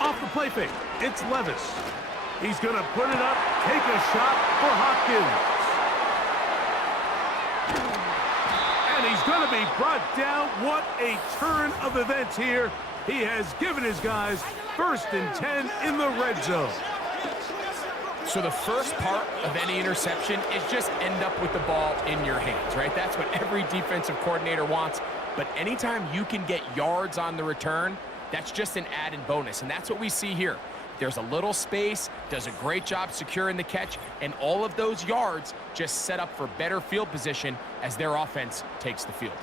Off the play fake, it's Levis. He's going to put it up, take a shot for Hopkins. And he's going to be brought down. What a turn of events here. He has given his guys first and 10 in the red zone. So the first part of any interception is just end up with the ball in your hands, right? That's what every defensive coordinator wants. But anytime you can get yards on the return, that's just an added bonus, and that's what we see here. There's a little space, does a great job securing the catch, and all of those yards just set up for better field position as their offense takes the field.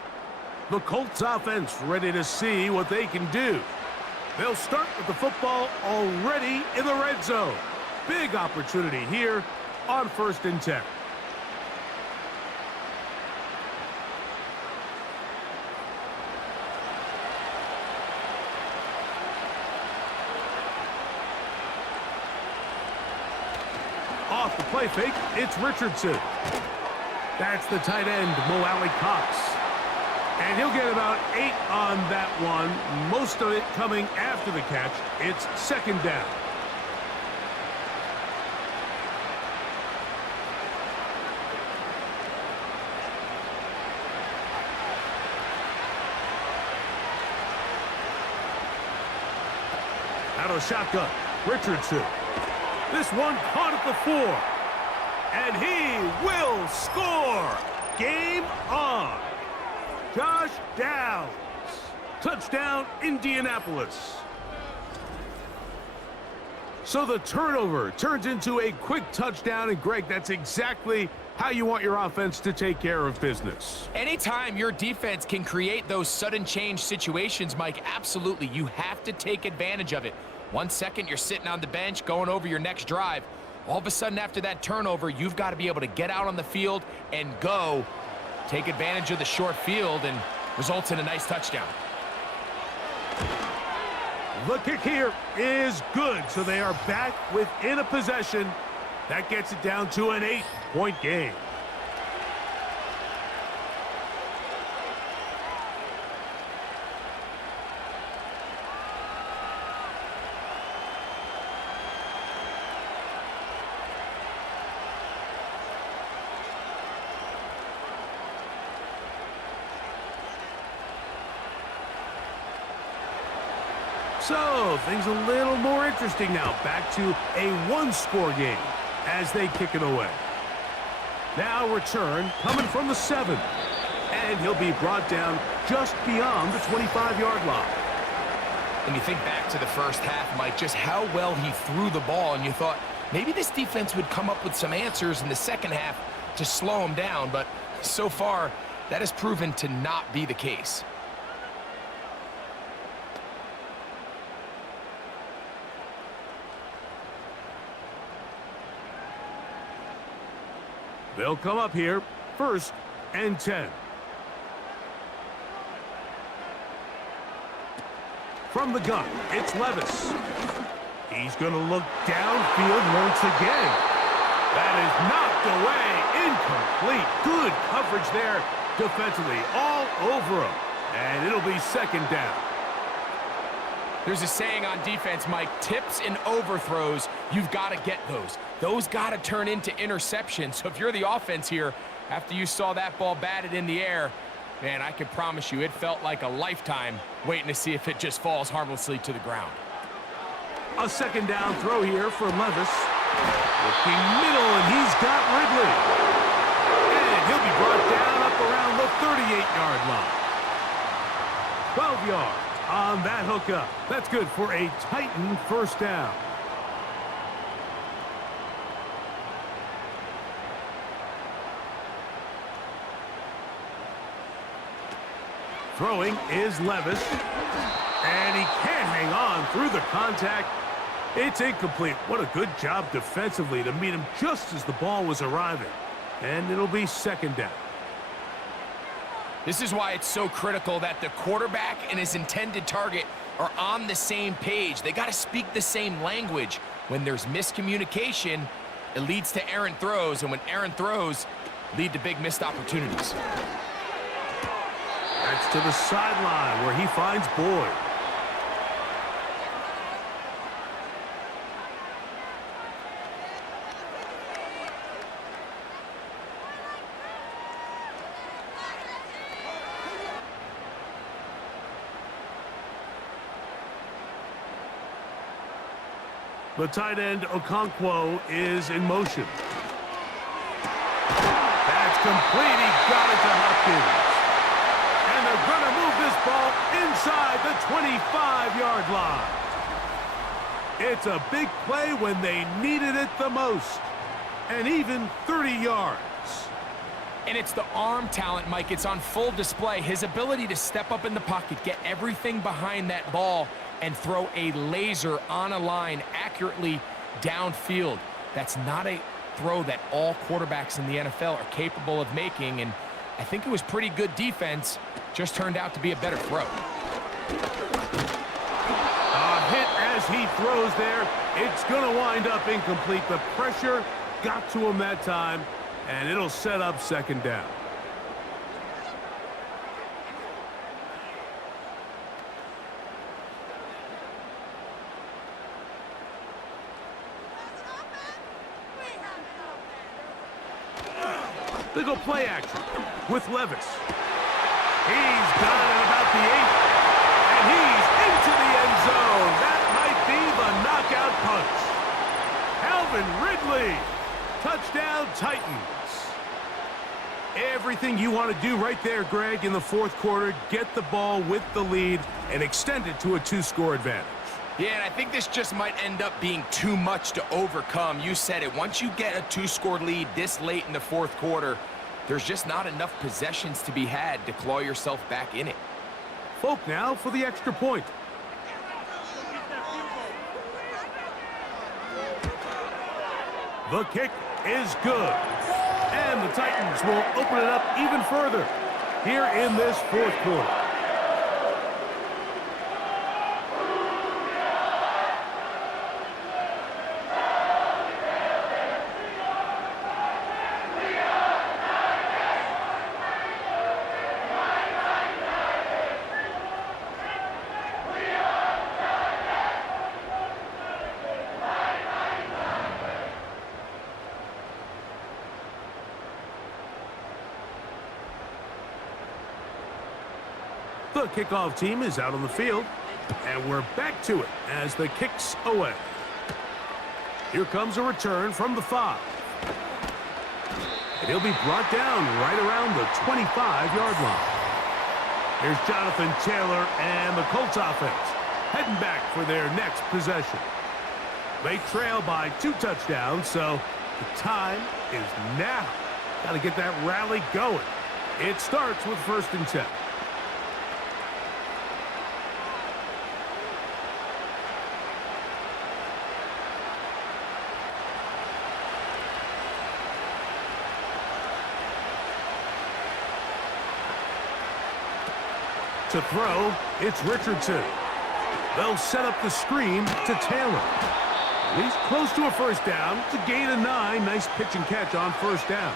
The Colts offense ready to see what they can do. They'll start with the football already in the red zone. Big opportunity here on first and 10. Off the play fake, it's Richardson. That's the tight end, Mo Cox. And he'll get about 8 on that one. Most of it coming after the catch. It's second down. Out of the shotgun, Richardson. This one caught at the 4. And he will score. Game on. Josh Downs. Touchdown, Indianapolis. So the turnover turns into a quick touchdown. And, Greg, that's exactly how you want your offense to take care of business. Anytime your defense can create those sudden change situations, Mike, absolutely, you have to take advantage of it. 1 second, you're sitting on the bench, going over your next drive. All of a sudden, after that turnover, you've got to be able to get out on the field and go. Take advantage of the short field, and results in a nice touchdown. The kick here is good, so they are back within a possession. That gets it down to an 8-point game. So, things a little more interesting now. Back to a one-score game as they kick it away. Now return coming from the 7. And he'll be brought down just beyond the 25-yard line. And you think back to the first half, Mike, just how well he threw the ball, and you thought maybe this defense would come up with some answers in the second half to slow him down, but so far, that has proven to not be the case. They'll come up here, first and 10. From the gun, it's Levis. He's going to look downfield once again. That is knocked away, incomplete. Good coverage there defensively, all over him. And it'll be second down. There's a saying on defense, Mike, tips and overthrows, you've got to get those. Those got to turn into interceptions. So if you're the offense here, after you saw that ball batted in the air, man, I can promise you it felt like a lifetime waiting to see if it just falls harmlessly to the ground. A second down throw here for Levis. Looking middle, and he's got Ridley. And he'll be brought down up around the 38-yard line. 12 yards on that hookup. That's good for a Titan first down. Throwing is Levis. And he can't hang on through the contact. It's incomplete. What a good job defensively to meet him just as the ball was arriving. And it'll be second down. This is why it's so critical that the quarterback and his intended target are on the same page. They got to speak the same language. When there's miscommunication, it leads to errant throws, and when errant throws lead to big missed opportunities. That's to the sideline where he finds Boyd. The tight end, Okonkwo, is in motion. That's complete. He got it to Hopkins. And they're going to move this ball inside the 25-yard line. It's a big play when they needed it the most. And even 30 yards. And it's the arm talent, Mike. It's on full display. His ability to step up in the pocket, get everything behind that ball, and throw a laser on a line accurately downfield. That's not a throw that all quarterbacks in the NFL are capable of making, and I think it was pretty good defense, just turned out to be a better throw. A hit as he throws there. It's going to wind up incomplete. The pressure got to him that time, and it'll set up second down. They go play action with Levis. He's got it at about the 8, and he's into the end zone. That might be the knockout punch. Calvin Ridley, touchdown Titans. Everything you want to do right there, Greg, in the fourth quarter, get the ball with the lead and extend it to a 2-score advantage. Yeah, and I think this just might end up being too much to overcome. You said it. Once you get a 2-score lead this late in the fourth quarter, there's just not enough possessions to be had to claw yourself back in it. Folk now for the extra point. The kick is good. And the Titans will open it up even further here in this fourth quarter. The kickoff team is out on the field, and we're back to it as the kick's away. Here comes a return from the 5. And he'll be brought down right around the 25-yard line. Here's Jonathan Taylor and the Colts offense heading back for their next possession. They trail by 2 touchdowns, so the time is now. Got to get that rally going. It starts with 1st and 10. To throw, it's Richardson. They'll set up the screen to Taylor. He's close to a first down. It's a gain of 9. Nice pitch and catch on first down.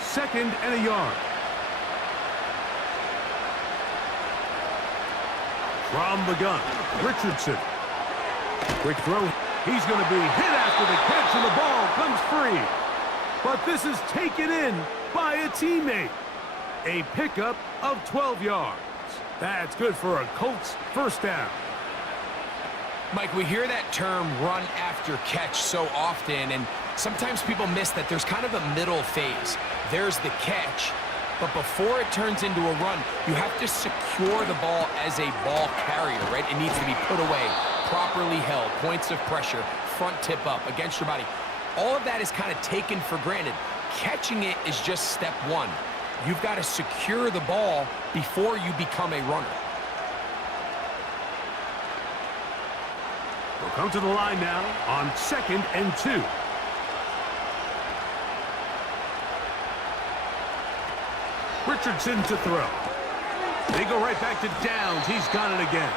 Second and a yard. From the gun, Richardson. Quick throw. He's going to be hit after the catch, and the ball comes free. But this is taken in by a teammate. A pickup of 12 yards. That's good for a Colts first down. Mike, we hear that term run after catch so often, and sometimes people miss that there's kind of a middle phase. There's the catch, but before it turns into a run, you have to secure the ball as a ball carrier, right? It needs to be put away, properly held, points of pressure, front tip up against your body. All of that is kind of taken for granted. Catching it is just step one. You've got to secure the ball before you become a runner. We'll come to the line now on 2nd and 2. Richardson to throw. They go right back to downs. He's got it again.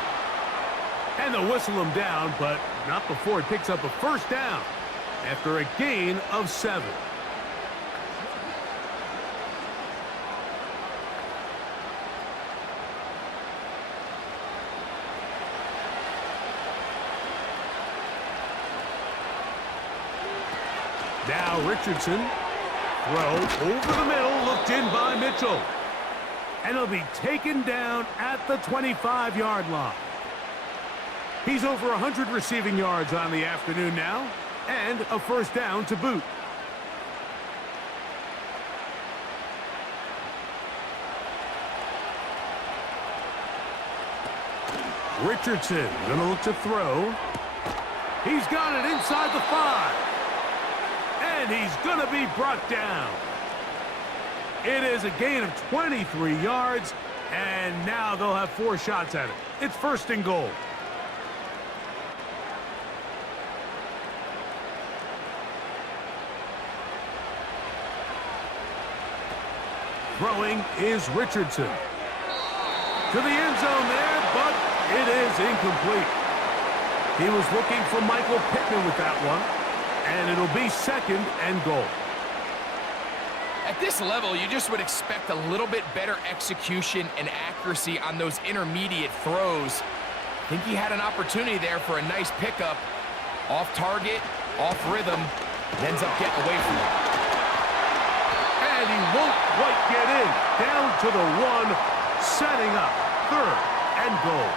And they'll whistle him down, but not before he picks up a first down after a gain of 7. Now Richardson. Throw over the middle, looked in by Mitchell. And he'll be taken down at the 25-yard line. He's over 100 receiving yards on the afternoon now, and a first down to boot. Richardson gonna look to throw. He's got it inside the 5. And he's going to be brought down. It is a gain of 23 yards, and now they'll have 4 shots at it. It's 1st and goal. Throwing is Richardson. To the end zone there, but it is incomplete. He was looking for Michael Pittman with that one. And it'll be 2nd and goal. At this level, you just would expect a little bit better execution and accuracy on those intermediate throws. I think he had an opportunity there for a nice pickup. Off target, off rhythm, ends up getting away from it. And he won't quite get in. Down to the 1, setting up 3rd and goal.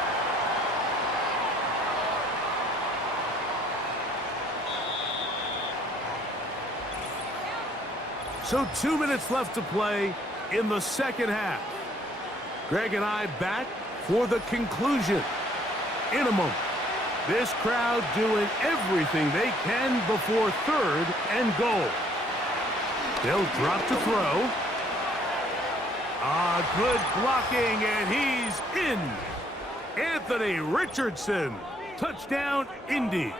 So 2 minutes left to play in the 2nd half. Greg and I back for the conclusion in a moment. This crowd doing everything they can before 3rd and goal. They'll drop to throw. Good blocking, and he's in. Anthony Richardson. Touchdown, Indy.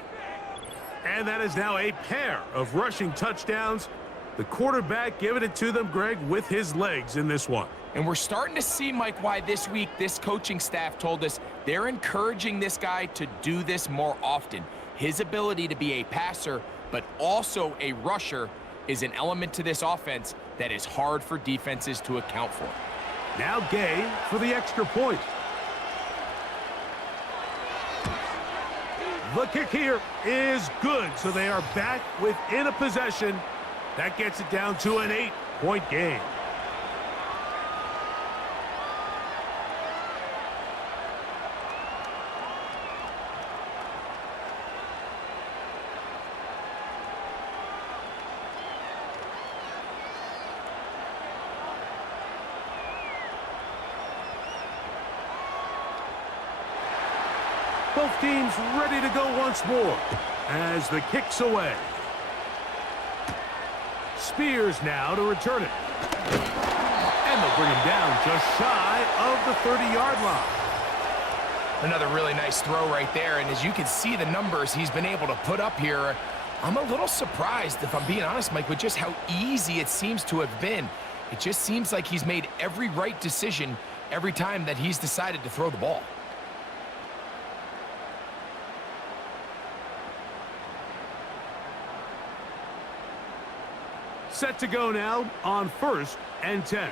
And that is now a pair of rushing touchdowns. The quarterback giving it to them, Greg, with his legs in this one. And we're starting to see, Mike, why this week this coaching staff told us they're encouraging this guy to do this more often. His ability to be a passer, but also a rusher, is an element to this offense that is hard for defenses to account for. Now Gay for the extra point. The kick here is good, so they are back within a possession. That gets it down to an 8-point game. Both teams ready to go once more as the kick's away. Spears now to return it. And they'll bring him down just shy of the 30-yard line. Another really nice throw right there, and as you can see the numbers he's been able to put up here, I'm a little surprised, if I'm being honest, Mike, with just how easy it seems to have been. It just seems like he's made every right decision every time that he's decided to throw the ball. Set to go now on 1st and 10.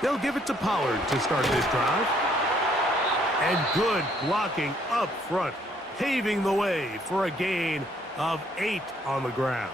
They'll give it to Pollard to start this drive. And good blocking up front, paving the way for a gain of 8 on the ground.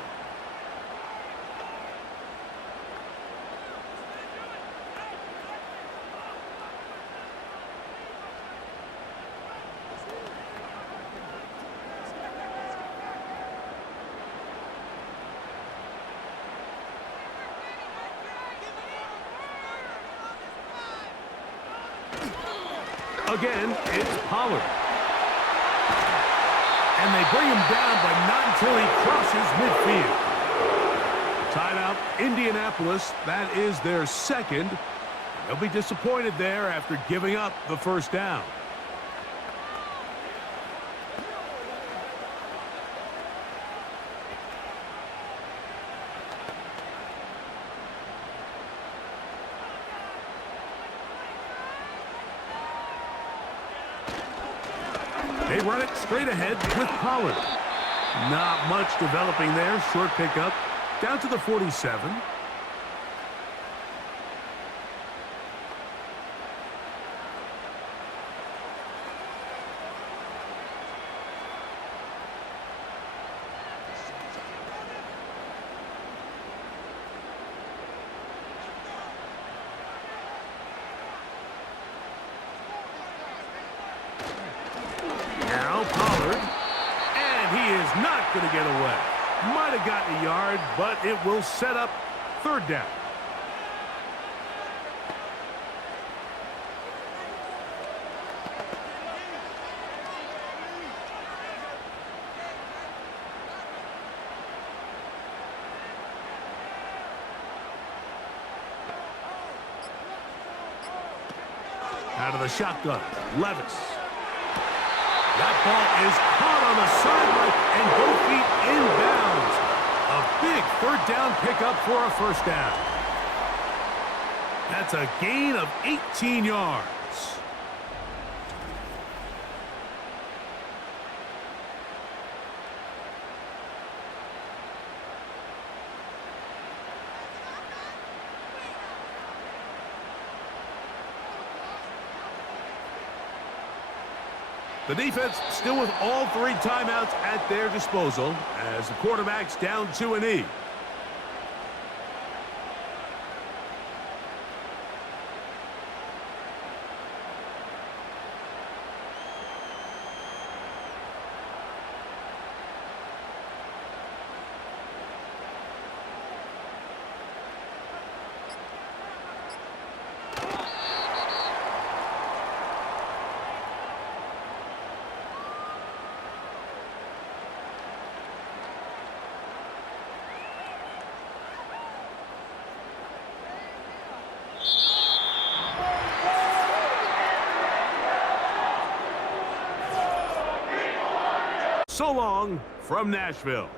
Again, it's Pollard. And they bring him down, but not until he crosses midfield. Timeout, Indianapolis. That is their second. They'll be disappointed there after giving up the first down. They run it straight ahead with Pollard. Not much developing there. Short pickup. Down to the 47. Now Pollard. And he is not going to get away. Might have gotten a yard, but it will set up third down. Out of the shotgun, Levis. That ball is caught on the sideline and both feet inbounds. A big third down pickup for a first down. That's a gain of 18 yards. The defense still with all three timeouts at their disposal as the quarterback's down to an knee. So long from Nashville.